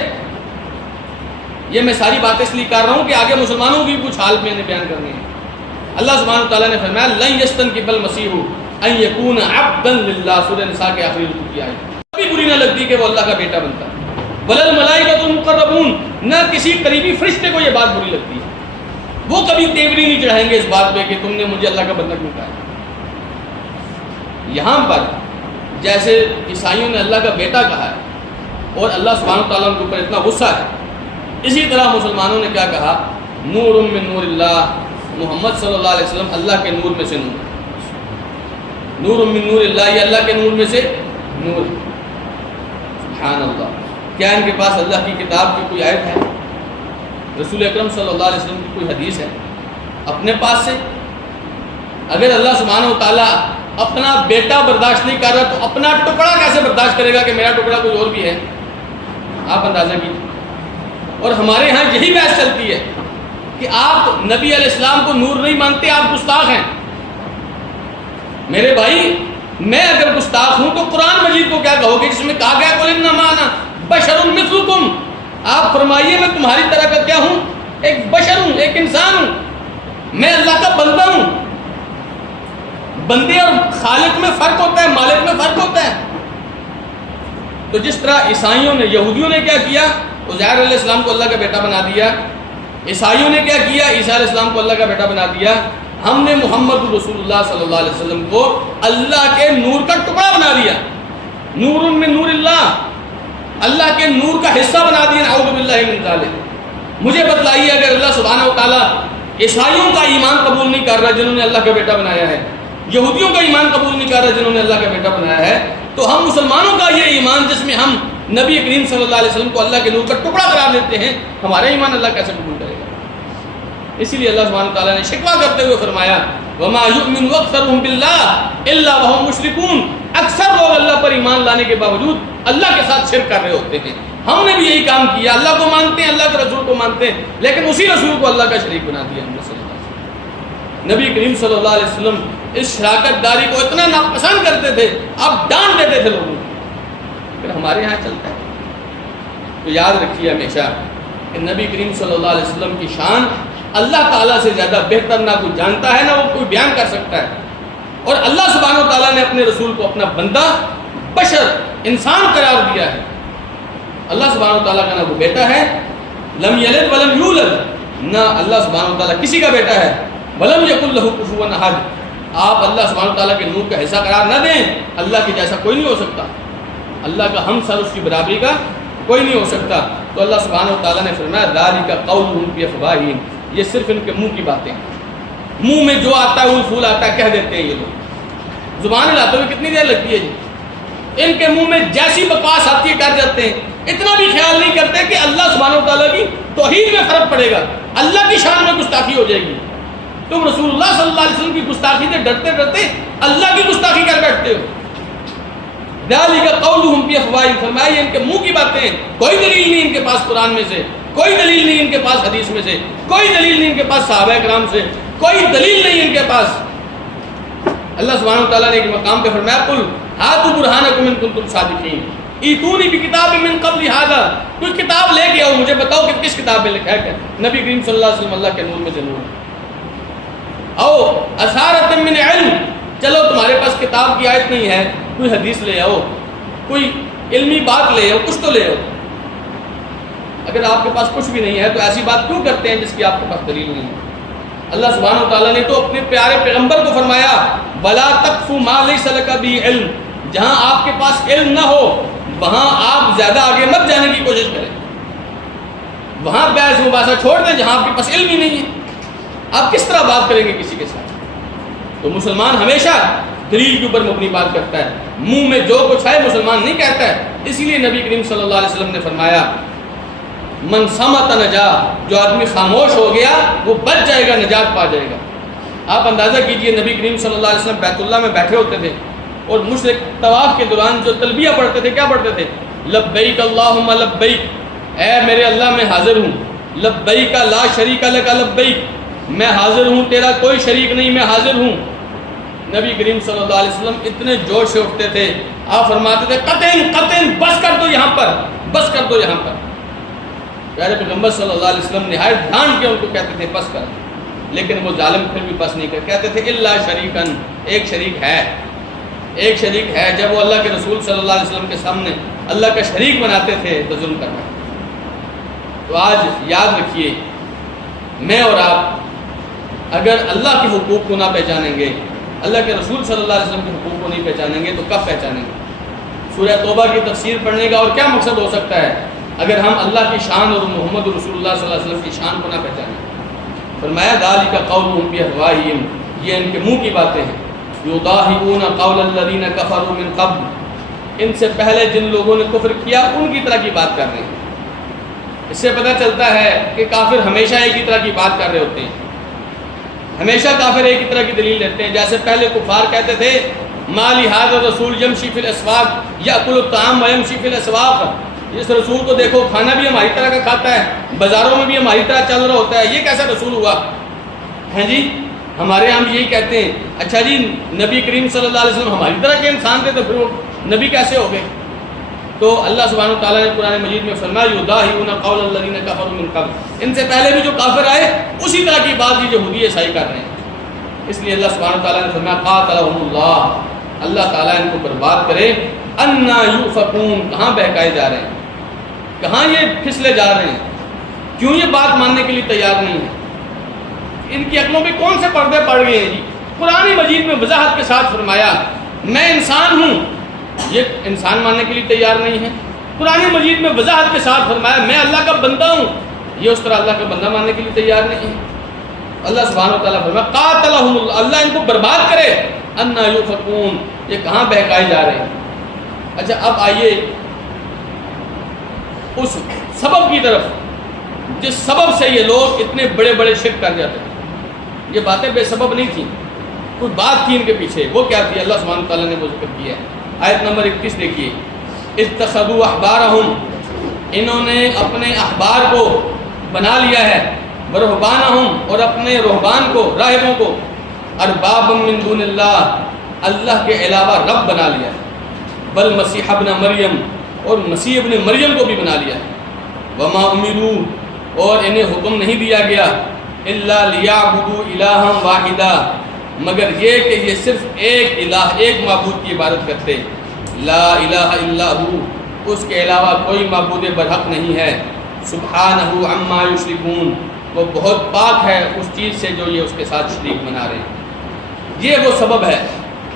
یہ میں ساری باتیں اس لیے کر رہا ہوں کہ آگے مسلمانوں کی کچھ حال میں نے بیان کرنی ہے۔ اللہ سبحانہ وتعالیٰ نے فرمایا لن یستنکف المسیح ان یکون عبدا للہ، سورہ نساء کے آخری رکوع کی آیت۔ کبھی بری نہ لگتی کہ وہ اللہ کا بیٹا بنتا، ولا الملائکۃ المقربون، نہ کسی قریبی فرشتے کو یہ بات بری لگتی ہے، وہ کبھی تیوری نہیں چڑھائیں گے اس بات پہ کہ تم نے مجھے اللہ کا بندہ کیوں کہا۔ یہاں پر جیسے عیسائیوں نے اللہ کا بیٹا کہا ہے اور اللہ سبحانہ وتعالیٰ ان کے اوپر اتنا غصہ ہے، اسی طرح مسلمانوں نے کیا کہا، نور من نور اللہ، محمد صلی اللہ علیہ وسلم اللہ کے نور میں سے نور، نور من نور اللہ، یہ اللہ کے نور میں سے نور۔ سبحان اللہ، کیا ان کے پاس اللہ کی کتاب کی کوئی آیت ہے، رسول اکرم صلی اللہ علیہ وسلم کی کوئی حدیث ہے اپنے پاس سے؟ اگر اللہ سبحانہ وتعالیٰ اپنا بیٹا برداشت نہیں کر رہا تو اپنا ٹکڑا کیسے برداشت کرے گا کہ میرا ٹکڑا کوئی اور بھی ہے؟ آپ اندازہ کیجیے۔ اور ہمارے ہاں یہی بحث چلتی ہے کہ آپ نبی علیہ السلام کو نور نہیں مانتے، آپ گستاخ ہیں۔ میرے بھائی، میں اگر گستاخ ہوں تو قرآن مجید کو کیا کہو گے جس میں کہا گیا قل انما انا بشر مثلکم، آپ فرمائیے میں تمہاری طرح کا کیا ہوں، ایک بشر ہوں، ایک انسان ہوں، میں اللہ کا بندہ ہوں۔ بندے اور خالق میں فرق ہوتا ہے، مالک میں فرق ہوتا ہے۔ تو جس طرح عیسائیوں نے، یہودیوں نے کیا کیا، عزیر علیہ السلام کو اللہ کا بیٹا بنا دیا، عیسائیوں نے کیا کیا، عیسیٰ علیہ السلام کو اللہ کا بیٹا بنا دیا، ہم نے محمد رسول اللہ صلی اللہ علیہ وسلم کو اللہ کے نور کا ٹکڑا بنا دیا، نور من نور اللہ، اللہ کے نور کا حصہ بنا دیا، نعوذ باللہ من ذالک۔ مجھے بتلائیے اگر اللہ سبحانہ وتعالیٰ عیسائیوں کا ایمان قبول نہیں کر رہا جنہوں نے اللہ کا بیٹا بنایا ہے، یہودیوں کا ایمان قبول نہیں کر رہا جنہوں نے اللہ کا بیٹا بنایا ہے، تو ہم مسلمانوں کا یہ ایمان جس میں ہم نبی کریم صلی اللہ علیہ وسلم کو اللہ کے نور کا ٹکڑا قرار دیتے ہیں، ہمارا ایمان اللہ کیسے قبول کرے گا؟ اسی لیے اللہ سبحانہ تعالیٰ نے شکوہ کرتے ہوئے فرمایا وَمَا يُؤْمِنُ أَكْثَرُهُم بِاللَّهِ إِلَّا وَهُمْ مُشْرِكُونَ، اکثر لوگ اللہ پر ایمان لانے کے باوجود اللہ کے ساتھ شرک کر رہے ہوتے ہیں۔ ہم نے بھی یہی کام کیا، اللہ کو مانتے ہیں، اللہ کے رسول کو مانتے ہیں، لیکن اسی رسول کو اللہ کا شریک بنا دیا ہم صلی اللہ علیہ وسلم۔ نبی کریم صلی اللہ علیہ وسلم اس شراکت داری کو اتنا ناپسند کرتے تھے، اب ڈانٹ دیتے تھے لوگوں کو، پھر ہمارے یہاں چلتا ہے۔ تو یاد رکھیے ہمیشہ کہ نبی کریم صلی اللہ علیہ وسلم کی شان اللہ تعالیٰ سے زیادہ بہتر نہ کوئی جانتا ہے، نہ وہ کوئی بیان کر سکتا ہے۔ اور اللہ سبحانہ و تعالیٰ نے اپنے رسول کو اپنا بندہ، بشر، انسان قرار دیا ہے۔ اللہ سبحانہ و تعالیٰ کا نہ وہ بیٹا ہے، لم یلد ولم یولد، نہ اللہ سبحانہ و تعالیٰ کسی کا بیٹا ہے، ولم یکن لہ کفوا احد۔ آپ اللہ سبحانہ و تعالیٰ کے نور کا حصہ قرار نہ دیں، اللہ کے جیسا کوئی نہیں ہو سکتا، اللہ کا ہم سر، اس کی برابری کا کوئی نہیں ہو سکتا۔ تو اللہ سبحانہ و تعالیٰ نے فرمایا ذالک قولہم فی افواہہم، یہ صرف ان کے منہ کی باتیں ہیں، منہ میں جو آتا ہے وہ پھول آتا ہے کہہ دیتے ہیں یہ لوگ، زبان ہلاتے ہوئے کتنی دیر لگتی ہے جی، ان کے منہ میں جیسی بکواس آتی ہے کر جاتے ہیں، اتنا بھی خیال نہیں کرتے کہ اللہ سبحانہ و تعالیٰ کی توحید میں فرق پڑے گا، اللہ کی شان میں گستاخی ہو جائے گی۔ تم رسول اللہ صلی اللہ علیہ وسلم کی گستاخی سے ڈرتے ڈرتے اللہ کی گستاخی کر بیٹھتے ہو۔ ذالک قولہم بافواہہم، فرمایا یہ ان کے منہ کی باتیں ہیں، کوئی دلیل نہیں ان کے پاس قرآن میں سے، کوئی دلیل نہیں ان کے پاس حدیث میں سے، کوئی دلیل نہیں ان کے پاس صحابہ کرام سے، کوئی دلیل نہیں ان کے پاس۔ اللہ سبحانہ و تعالیٰ نے ایک مقام پہ فرمایا قل ہاتوا برہانکم ان کنتم صادقین ایتونی بکتاب من قبل ھذا، کوئی کتاب لے کے آؤ، مجھے بتاؤ کہ کس کتاب میں لکھا ہے کہ نبی کریم صلی اللہ علیہ وسلم اللہ کے نور میں سے نور ہے، او اثارۃ من علم، چلو تمہارے پاس کتاب کی آیت نہیں ہے، کوئی حدیث لے آؤ، کوئی علمی بات لے آؤ، کچھ تو لے آؤ۔ اگر آپ کے پاس کچھ بھی نہیں ہے تو ایسی بات کیوں کرتے ہیں جس کی آپ کے پاس دلیل نہیں ہے؟ اللہ سبحانہ و تعالیٰ نے تو اپنے پیارے پیغمبر کو فرمایا وَلَا تَقْفُ مَا لَيْسَ لَكَ بِهِ عِلْمٌ، جہاں آپ کے پاس علم نہ ہو وہاں آپ زیادہ آگے مت جانے کی کوشش کریں، وہاں بحث مباحثہ چھوڑ دیں جہاں آپ کے پاس علم ہی نہیں ہے۔ آپ کس طرح بات کریں گے کسی کے ساتھ؟ تو مسلمان ہمیشہ دلیل کے اوپر مبنی بات کرتا ہے، منہ میں جو کچھ ہے مسلمان نہیں کہتا ہے۔ اسی لیے نبی کریم صلی اللہ علیہ وسلم نے فرمایا من صمت نجا، جو آدمی خاموش ہو گیا وہ بچ جائے گا، نجات پا جائے گا۔ آپ اندازہ کیجئے نبی کریم صلی اللہ علیہ وسلم بیت اللہ میں بیٹھے ہوتے تھے اور مشرک طواف کے دوران جو تلبیہ پڑھتے تھے کیا پڑھتے تھے؟ لبیک اللہم لبیک، اے میرے اللہ میں حاضر ہوں، لبیک لا شریک لک لبیک، میں حاضر ہوں تیرا کوئی شریک نہیں، میں حاضر ہوں۔ نبی کریم صلی اللہ علیہ وسلم اتنے جوش سے اٹھتے تھے، آپ فرماتے تھے قطن قطن، بس کر دو یہاں پر، بس کر دو یہاں پر۔ پیارے پیغمبر صلی اللہ علیہ وسلم نہایت ڈھانٹ کے ان کو کہتے تھے بس کر، لیکن وہ ظالم پھر بھی بس نہیں کر، کہتے تھے الا شریکن، ایک شریک ہے، ایک شریک ہے۔ جب وہ اللہ کے رسول صلی اللہ علیہ وسلم کے سامنے اللہ کا شریک بناتے تھے تو ظلم کرنا۔ تو آج یاد رکھیے، میں اور آپ اگر اللہ کے حقوق کو نہ پہچانیں گے، اللہ کے رسول صلی اللہ علیہ وسلم کے حقوق کو نہیں پہچانیں گے تو کب پہچانیں گے؟ سورہ توبہ کی تفسیر پڑھنے کا اور کیا مقصد ہو سکتا ہے اگر ہم اللہ کی شان اور محمد رسول اللہ صلی اللہ علیہ وسلم کی شان کو نہ پہچانیں؟ فرمایا ذالک قولہم بافواہہم، یہ ان کے منہ کی باتیں ہیں، یضاہئون قول الذین کفروا من قبل، ان سے پہلے جن لوگوں نے کفر کیا ان کی طرح کی بات کر رہے ہیں۔ اس سے پتہ چلتا ہے کہ کافر ہمیشہ ایک ہی طرح کی بات کر رہے ہوتے ہیں، ہمیشہ کافر ایک ہی طرح کی دلیل دیتے ہیں۔ جیسے پہلے کفار کہتے تھے ما لہذا الرسول یمشی فی الاسواق یاکل الطعام ویمشی فی الاسواق، اس رسول کو دیکھو کھانا بھی ہماری طرح کا کھاتا ہے، بازاروں میں بھی ہماری طرح چل رہا ہوتا ہے، یہ کیسا رسول ہوا؟ ہیں جی ہمارے ہم یہی کہتے ہیں۔ اچھا جی نبی کریم صلی اللہ علیہ وسلم ہماری طرح کے انسان تھے تو پھر وہ نبی کیسے ہو گئے؟ تو اللہ سبحانہ و تعالیٰ نے قرآن مجید میں فرمایا یضاہئون قول الذین کفروا من قبل، ان سے پہلے بھی جو کافر آئے اسی طرح کی بات یہ یہودی عیسائی کر رہے ہیں۔ اس لیے اللہ سبحانہ و تعالیٰ نے فرمایا قاتلہم اللہ، اللہ تعالیٰ ان کو برباد کرے، انا یؤفکون، کہاں بہکائے جا رہے ہیں، کہاں یہ پھسلے جا رہے ہیں، کیوں یہ بات ماننے کے لیے تیار نہیں ہے؟ ان کی عقلوں پہ کون سے پردے پڑ گئے ہیں جی؟ قرآن مجید میں وضاحت کے ساتھ فرمایا میں انسان ہوں، یہ انسان ماننے کے لیے تیار نہیں ہے۔ قرآن مجید میں وضاحت کے ساتھ فرمایا میں اللہ کا بندہ ہوں، یہ اس طرح اللہ کا بندہ ماننے کے لیے تیار نہیں ہے۔ اللہ سبحانہ و تعالیٰ فرمایا قاتلہم اللہ، اللہ ان کو برباد کرے، انا یؤفکون، یہ کہاں بہکائے جا رہے ہیں۔ اچھا اب آئیے اس سبب کی طرف جس سبب سے یہ لوگ اتنے بڑے بڑے شرک کر جاتے ہیں۔ یہ باتیں بے سبب نہیں تھیں، کوئی بات تھی ان کے پیچھے، وہ کیا تھی؟ اللہ سبحانہ تعالیٰ نے وہ ذکر کیا ہے۔ آیت نمبر 31 دیکھیے، اتخذوا احبارہم، انہوں نے اپنے احبار کو بنا لیا ہے، ورہبانہم، اور اپنے رہبان کو، راہبوں کو، اربابا من دون اللہ، اللہ کے علاوہ رب بنا لیا ہے، بل مسیح ابن مریم، اور مسیح ابن مریم کو بھی بنا لیا ہے۔ وما امروا، اور انہیں حکم نہیں دیا گیا، الا لیعبدوا الہا واحدا، مگر یہ کہ یہ صرف ایک الہ، ایک معبود کی عبادت کرتے، لا الہ الا ہو، اس کے علاوہ کوئی معبود برحق نہیں ہے، سبحانہ عما یشرکون، وہ بہت پاک ہے اس چیز سے جو یہ اس کے ساتھ شریک بنا رہے ہیں۔ یہ وہ سبب ہے۔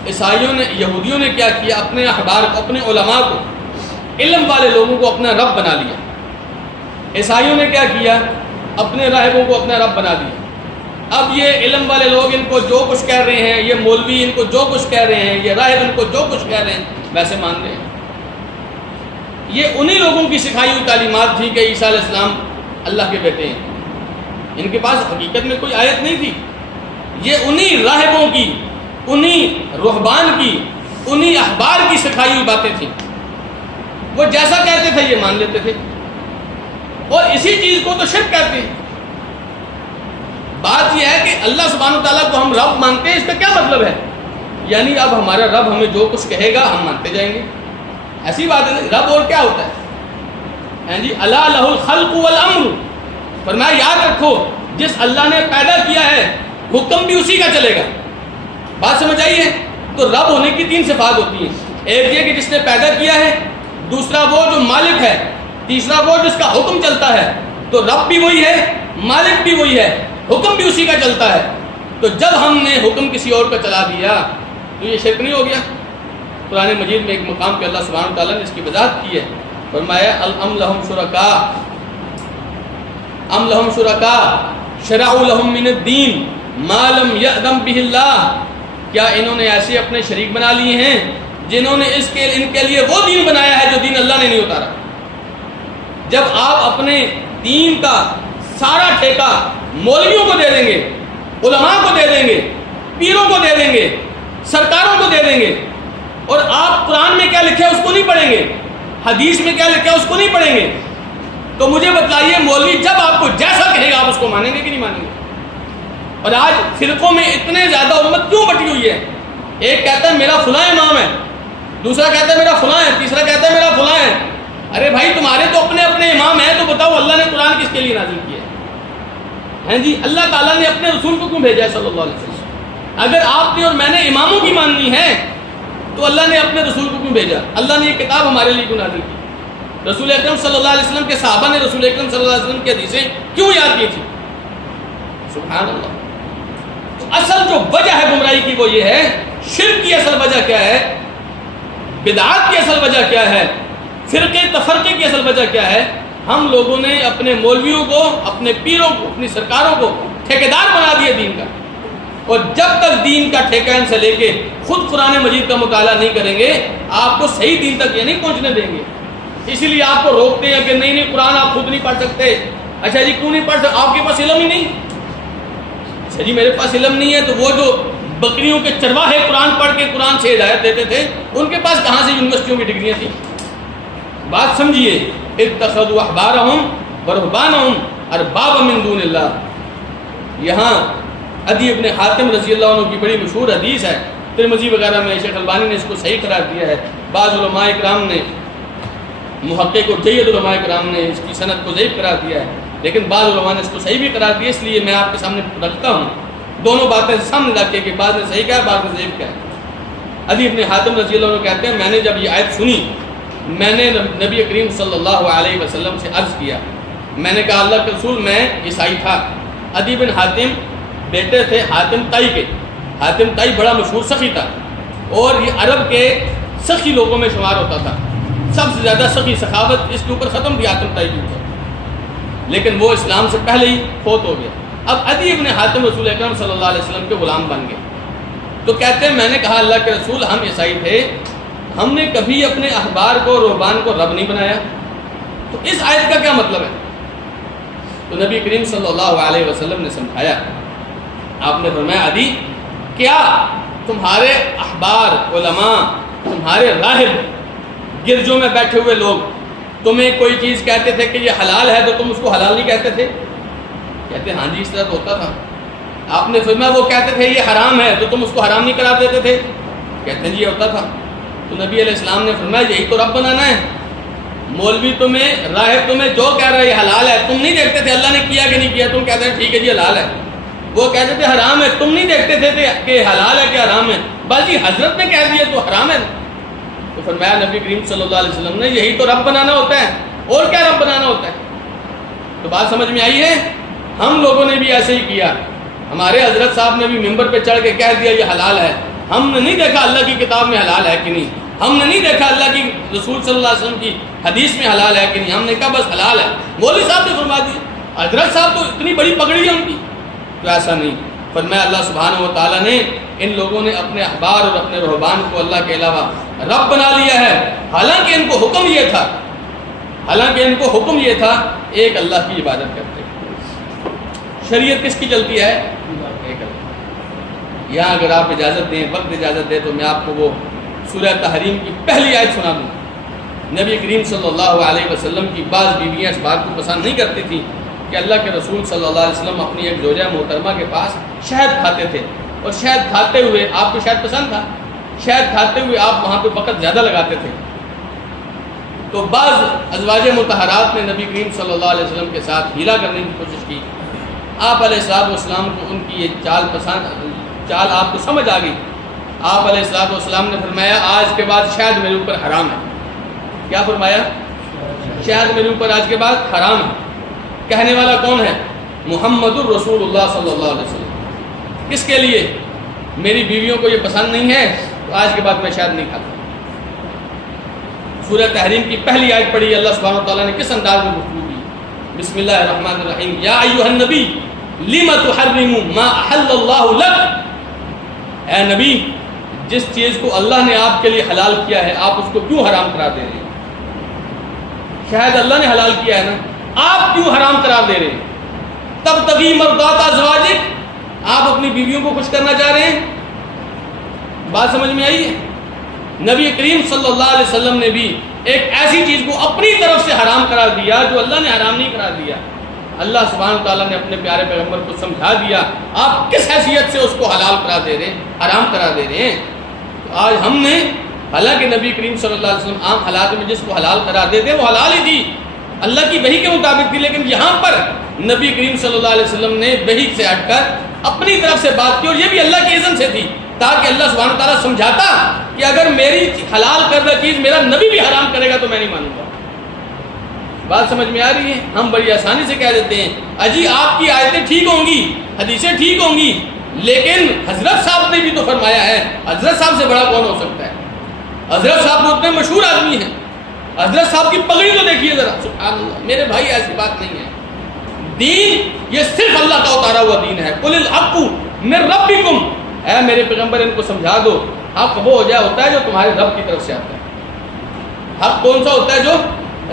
عیسائیوں نے، یہودیوں نے کیا کیا؟ اپنے احبار کو، اپنے علماء کو، علم والے لوگوں کو اپنا رب بنا لیا۔ عیسائیوں نے کیا کیا؟ اپنے راہبوں کو اپنا رب بنا دیا۔ اب یہ علم والے لوگ ان کو جو کچھ کہہ رہے ہیں، یہ مولوی ان کو جو کچھ کہہ رہے ہیں، یہ راہب ان کو جو کچھ کہہ رہے ہیں ویسے مان رہے ہیں۔ یہ انہی لوگوں کی سکھائی ہوئی تعلیمات تھی کہ عیسیٰ علیہ السلام اللہ کے بیٹے ہیں، ان کے پاس حقیقت میں کوئی آیت نہیں تھی۔ یہ انہی راہبوں کی، انہی رہبان کی انہی احبار کی سکھائی ہوئی باتیں تھیں، وہ جیسا کہتے تھے یہ مان لیتے تھے، اور اسی چیز کو تو شرک کہتے ہیں۔ بات یہ ہے کہ اللہ سبحانہ و تعالیٰ کو ہم رب مانتے ہیں، اس کا کیا مطلب ہے؟ یعنی اب ہمارا رب ہمیں جو کچھ کہے گا ہم مانتے جائیں گے، ایسی بات ہے۔ رب اور کیا ہوتا ہے جی؟ الا لہ الخلق والامر، فرمایا یاد رکھو جس اللہ نے پیدا کیا ہے حکم بھی اسی کا چلے گا۔ بات سمجھ آئی ہے؟ تو رب ہونے کی 3 صفات ہوتی ہیں، ایک یہ کہ جس نے پیدا کیا ہے، دوسرا وہ جو مالک ہے، تیسرا وہ جس کا حکم چلتا ہے۔ تو رب بھی وہی ہے، مالک بھی وہی ہے، حکم بھی اسی کا چلتا ہے۔ تو جب ہم نے حکم کسی اور کا چلا دیا تو یہ شرک نہیں ہو گیا؟ قرآن مجید میں ایک مقام پہ اللہ سبحانہ وتعالیٰ نے اس کی وضاحت کی ہے، فرمایا ام لہم شرکاء شرعوا لهم من الدین ما لم یأذن بہ اللہ، کیا انہوں نے ایسے اپنے شریک بنا لیے ہیں جنہوں نے ان کے لیے وہ دین بنایا ہے جو دین اللہ نے نہیں اتارا۔ جب آپ اپنے دین کا سارا ٹھیکہ مولویوں کو دے دیں گے، علماء کو دے دیں گے، پیروں کو دے دیں گے، سرکاروں کو دے دیں گے، اور آپ قرآن میں کیا لکھا ہے اس کو نہیں پڑھیں گے، حدیث میں کیا لکھا ہے اس کو نہیں پڑھیں گے، تو مجھے بتلائیے مولوی جب آپ کو جیسا کہے گا آپ اس کو مانیں گے کہ نہیں مانیں گے؟ اور آج فرقوں میں اتنے زیادہ امت کیوں بٹی ہوئی ہے؟ ایک کہتا ہے میرا فلاں امام ہے، دوسرا کہتا ہے میرا فلاں ہے، تیسرا کہتا ہے میرا فلاں ہے۔ ارے بھائی تمہارے تو اپنے اپنے امام ہیں، تو بتاؤ اللہ نے قرآن کس کے لیے نازل کیا ہے جی؟ اللہ تعالیٰ نے اپنے رسول کو کیوں بھیجا ہے صلی اللہ علیہ وسلم؟ اگر آپ نے اور میں نے اماموں کی ماننی ہے تو اللہ نے اپنے رسول کو کیوں بھیجا؟ اللہ نے یہ کتاب ہمارے لیے کیوں نازل کی؟ رسول اکرم صلی اللہ علیہ وسلم کے صحابہ نے رسول اکرم صلی اللہ علیہ وسلم کی حدیثیں کیوں یاد کی تھی؟ سبحان اللہ۔ اصل جو وجہ ہے گمراہی کی وہ یہ ہے، شرک کی اصل وجہ کیا ہے، بدعات کی اصل وجہ کیا ہے، فرقے تفرقے کی اصل وجہ کیا ہے؟ ہم لوگوں نے اپنے مولویوں کو، اپنے پیروں کو، اپنی سرکاروں کو ٹھیکیدار بنا دیا دین کا، اور جب تک دین کا ٹھیکہ ان سے لے کے خود قرآن مجید کا مطالعہ نہیں کریں گے آپ کو صحیح دین تک یہ نہیں پہنچنے دیں گے۔ اسی لیے آپ کو روکتے ہیں کہ نہیں قرآن آپ خود نہیں پڑھ سکتے۔ اچھا جی کیوں نہیں پڑھ سکتے؟ آپ کے پاس علم ہی نہیں۔ اچھا جی میرے پاس علم نہیں ہے، تو وہ جو بکریوں کے چرواہے قرآن پڑھ کے قرآن سے ہدایت دیتے تھے ان کے پاس کہاں سے یونیورسٹیوں کی ڈگریاں تھیں؟ بات سمجھیے، اتخذوا احبارہم ورہبانہم اربابا من دون اللہ۔ یہاں عدی ابن حاتم رضی اللہ عنہ کی بڑی مشہور حدیث ہے، ترمذی وغیرہ میں شیخ البانی نے اس کو صحیح قرار دیا ہے، بعض علماء کرام نے، محقق اور جید علماء کرام نے اس کی سند کو ضعیف قرار دیا ہے، لیکن بعض علماء نے اس کو صحیح بھی قرار دیا، اس لیے میں آپ کے سامنے رکھتا ہوں دونوں باتیں سامنے رکھ کے کہ بعض نے صحیح کہا ہے بعض نے ضعیف کہا ہے۔ عدی ابن حاتم رضی اللہ عنہ کہتے ہیں میں نے جب یہ آیت سنی میں نے نبی کریم صلی اللہ علیہ وسلم سے عرض کیا، میں نے کہا اللہ کے رسول میں عیسائی تھا۔ عدی بن حاتم بیٹے تھے حاتم طائی کے، حاتم طائی بڑا مشہور سخی تھا، اور یہ عرب کے سخی لوگوں میں شمار ہوتا تھا، سب سے زیادہ سخی سخاوت اس کے اوپر ختم تھی حاتم طائی کے اوپر، لیکن وہ اسلام سے پہلے ہی فوت ہو گیا۔ اب عدی ابن حاتم رسول اکرم صلی اللہ علیہ وسلم کے غلام بن گئے، تو کہتے ہیں میں نے کہا اللہ کے رسول ہم عیسائی تھے، ہم نے کبھی اپنے احبار کو رہبان کو رب نہیں بنایا، تو اس آیت کا کیا مطلب ہے؟ تو نبی کریم صلی اللہ علیہ وسلم نے سمجھایا، آپ نے فرمایا عدی کیا تمہارے احبار علماء، تمہارے راہب، گرجوں میں بیٹھے ہوئے لوگ تمہیں کوئی چیز کہتے تھے کہ یہ حلال ہے تو تم اس کو حلال نہیں کہتے تھے؟ کہتے ہاں جی اس طرح تو ہوتا تھا۔ آپ نے فرمایا وہ کہتے تھے یہ حرام ہے تو تم اس کو حرام نہیں قرار دیتے تھے؟ کہتے ہیں جی یہ ہوتا تھا۔ تو نبی علیہ السلام نے فرمایا یہی تو رب بنانا ہے، مولوی تمہیں راہب تمہیں جو کہہ رہا ہے یہ حلال ہے، تم نہیں دیکھتے تھے اللہ نے کیا کہ نہیں کیا، تم کہتے ہیں ٹھیک ہے جی حلال ہے، وہ کہتے تھے حرام ہے، تم نہیں دیکھتے تھے کہ حلال ہے کہ حرام ہے، بس جی حضرت نے کہہ دیا تو حرام ہے۔ تو فرمایا نبی کریم صلی اللہ علیہ وسلم نے یہی تو رب بنانا ہوتا ہے، اور کیا رب بنانا ہوتا ہے؟ تو بات سمجھ میں آئی ہے؟ ہم لوگوں نے بھی ایسے ہی کیا، ہمارے حضرت صاحب نے بھی ممبر پہ چڑھ کے کہہ دیا یہ حلال ہے، ہم نے نہیں دیکھا اللہ کی کتاب میں حلال ہے کہ نہیں، ہم نے نہیں دیکھا اللہ کی رسول صلی اللہ علیہ وسلم کی حدیث میں حلال ہے کہ نہیں، ہم نے کہا بس حلال ہے، مولوی صاحب نے فرما دیا، حضرت صاحب تو اتنی بڑی پگڑی ہے ان کی۔ تو ایسا نہیں، فرمایا اللہ سبحانہ و تعالیٰ نے ان لوگوں نے اپنے احبار اور اپنے رہبان کو اللہ کے علاوہ رب بنا لیا ہے، حالانکہ ان کو حکم یہ تھا، حالانکہ ان کو حکم یہ تھا ایک اللہ کی عبادت کرتے۔ شریعت کس کی چلتی ہے؟ ایک اللہ۔ یہاں اگر آپ اجازت دیں، وقت اجازت دیں تو میں آپ کو وہ سورہ تحریم کی پہلی آیت سنا دوں. نبی کریم صلی اللہ علیہ وسلم کی بعض بیویاں اس بات کو پسند نہیں کرتی تھیں کہ اللہ کے رسول صلی اللہ علیہ وسلم اپنی ایک زوجہ محترمہ کے پاس شہد کھاتے تھے، اور شہد کھاتے ہوئے آپ کو شہد پسند تھا، شہد کھاتے ہوئے آپ وہاں پہ وقت زیادہ لگاتے تھے. تو بعض ازواج مطہرات نے نبی کریم صلی اللہ علیہ وسلم کے ساتھ ہیلا کرنے کی کوشش کی. آپ علیہ الصلوۃ والسلام کو ان کی یہ چال آپ کو سمجھ آ گئی. آپ علیہ الصلوۃ والسلام نے فرمایا آج کے بعد شہد میرے اوپر حرام ہے. کیا فرمایا؟ شہد میرے اوپر آج کے بعد حرام ہے. کہنے والا کون ہے؟ محمد الرسول اللہ صلی اللہ علیہ وسلم. کس کے لیے؟ میری بیویوں کو یہ پسند نہیں ہے تو آج کے بعد میں شہد نہیں کھاتا. سورہ تحریم کی پہلی آیت پڑھی اللہ سبحانہ و تعالیٰ نے کس انداز میں گفتگو کی؟ بسم اللہ الرحمن الرحیم. یا ایھا النبی لم تحرم ما احل اللہ لک. اے نبی، جس چیز کو اللہ نے آپ کے لیے حلال کیا ہے آپ اس کو کیوں حرام قرار دے رہے ہیں؟ شاید اللہ نے حلال کیا ہے نا، آپ کیوں حرام قرار دے رہے ہیں؟ تبتغی مرضات ازواجک، آپ اپنی بیویوں کو خوش کرنا چاہ رہے ہیں. بات سمجھ میں آئی ہے؟ نبی کریم صلی اللہ علیہ وسلم نے بھی ایک ایسی چیز کو اپنی طرف سے حرام قرار دیا جو اللہ نے حرام نہیں قرار دیا. اللہ سبحانہ تعالیٰ نے اپنے پیارے پیغمبر کو سمجھا دیا، آپ کس حیثیت سے اس کو حلال قرار دے رہے ہیں، حرام قرار دے رہے ہیں. تو آج ہم نے، حالانکہ نبی کریم صلی اللہ علیہ وسلم عام حالات میں جس کو حلال قرار دیتے وہ حلال ہی تھی، اللہ کی وحی کے مطابق تھی، لیکن یہاں پر نبی کریم صلی اللہ علیہ وسلم نے وحی سے ہٹ کر اپنی طرف سے بات کی، اور یہ بھی اللہ کی اذن سے تھی، تاکہ اللہ سبحانہ تعالیٰ سمجھاتا کہ اگر میری حلال کردہ چیز میرا نبی بھی حرام کرے گا تو میں نہیں مانوں گا. بات سمجھ میں آ رہی ہے؟ ہم بڑی آسانی سے کہہ دیتے ہیں اجی آپ کی آیتیں ٹھیک ہوں گی، حدیثیں ٹھیک ہوں گی، لیکن حضرت صاحب نے بھی تو فرمایا ہے. حضرت صاحب سے بڑا کون ہو سکتا ہے؟ حضرت صاحب تو اتنے مشہور آدمی ہیں، حضرت صاحب کی پگڑی تو دیکھیے ذرا. سبحان اللہ. میرے بھائی ایسی بات نہیں ہے. دین یہ صرف اللہ کا اتارا ہوا دین ہے. قل الحق من ربکم، اے میرے پیغمبر ان کو سمجھا دو حق وہ ہوتا ہے جو تمہارے رب کی طرف سے آتا ہے. حق کون سا ہوتا ہے؟ جو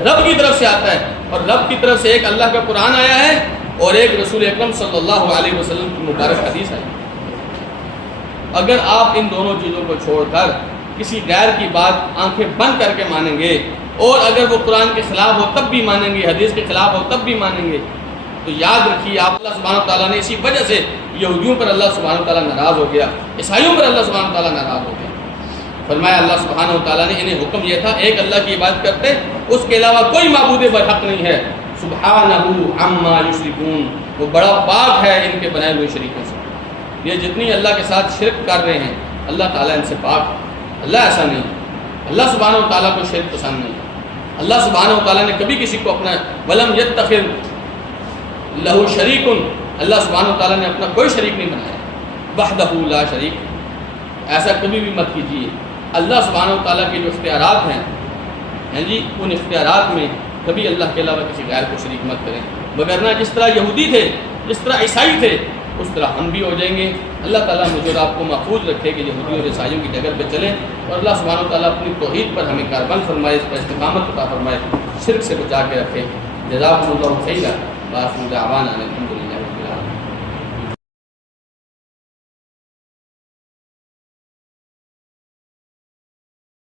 رب کی طرف سے آتا ہے. اور رب کی طرف سے ایک اللہ کا قرآن آیا ہے اور ایک رسول اکرم صلی اللہ علیہ وسلم کی مبارک حدیث آئی. اگر آپ ان دونوں چیزوں کو چھوڑ کر کسی غیر کی بات آنکھیں بند کر کے مانیں گے، اور اگر وہ قرآن کے خلاف ہو تب بھی مانیں گے، حدیث کے خلاف ہو تب بھی مانیں گے، تو یاد رکھیے آپ اللہ سبحانہ تعالیٰ نے اسی وجہ سے یہودیوں پر اللہ سبحانہ تعالیٰ ناراض ہو گیا، عیسائیوں پر اللہ سبحانہ تعالیٰ ناراض ہو گیا. فرمایا اللہ سبحانہ تعالیٰ نے انہیں حکم یہ تھا ایک اللہ کی عبادت کرتے، اس کے علاوہ کوئی معبود برحق نہیں ہے. سبحانہ عما یشرکون، وہ بڑا پاک ہے ان کے بنائے ہوئے شریکوں سے. یہ جتنی اللہ کے ساتھ شرک کر رہے ہیں اللہ تعالیٰ ان سے پاک. اللہ ایسا نہیں. اللہ سبحانہ و تعالیٰ کو شرک پسند نہیں. اللہ سبحانہ و تعالیٰ نے کبھی کسی کو اپنا ولم یتخذ لہ شریک، اللہ سبحانہ و تعالیٰ نے اپنا کوئی شریک نہیں بنایا. وحدہ لا شریک، ایسا کبھی بھی مت کیجیے. اللہ سبحانہ و تعالیٰ کے جو اختیارات ہیں جی، ان اختیارات میں کبھی اللہ کے علاوہ کسی غیر کو شریک مت کریں، وگرنہ جس طرح یہودی تھے، جس طرح عیسائی تھے، اس طرح ہم بھی ہو جائیں گے. اللہ تعالیٰ مجھے اور آپ کو محفوظ رکھے کہ یہودیوں اور عیسائیوں کی جگہ پہ چلیں، اور اللہ سبحانہ و تعالیٰ اپنی توحید پر ہمیں کاربند فرمائے، اس پر استقامت عطا فرمائے، شرک سے بچا کے رکھے. جزاکم اللہ خیرا، وآخر دعوانا الحمد للہ.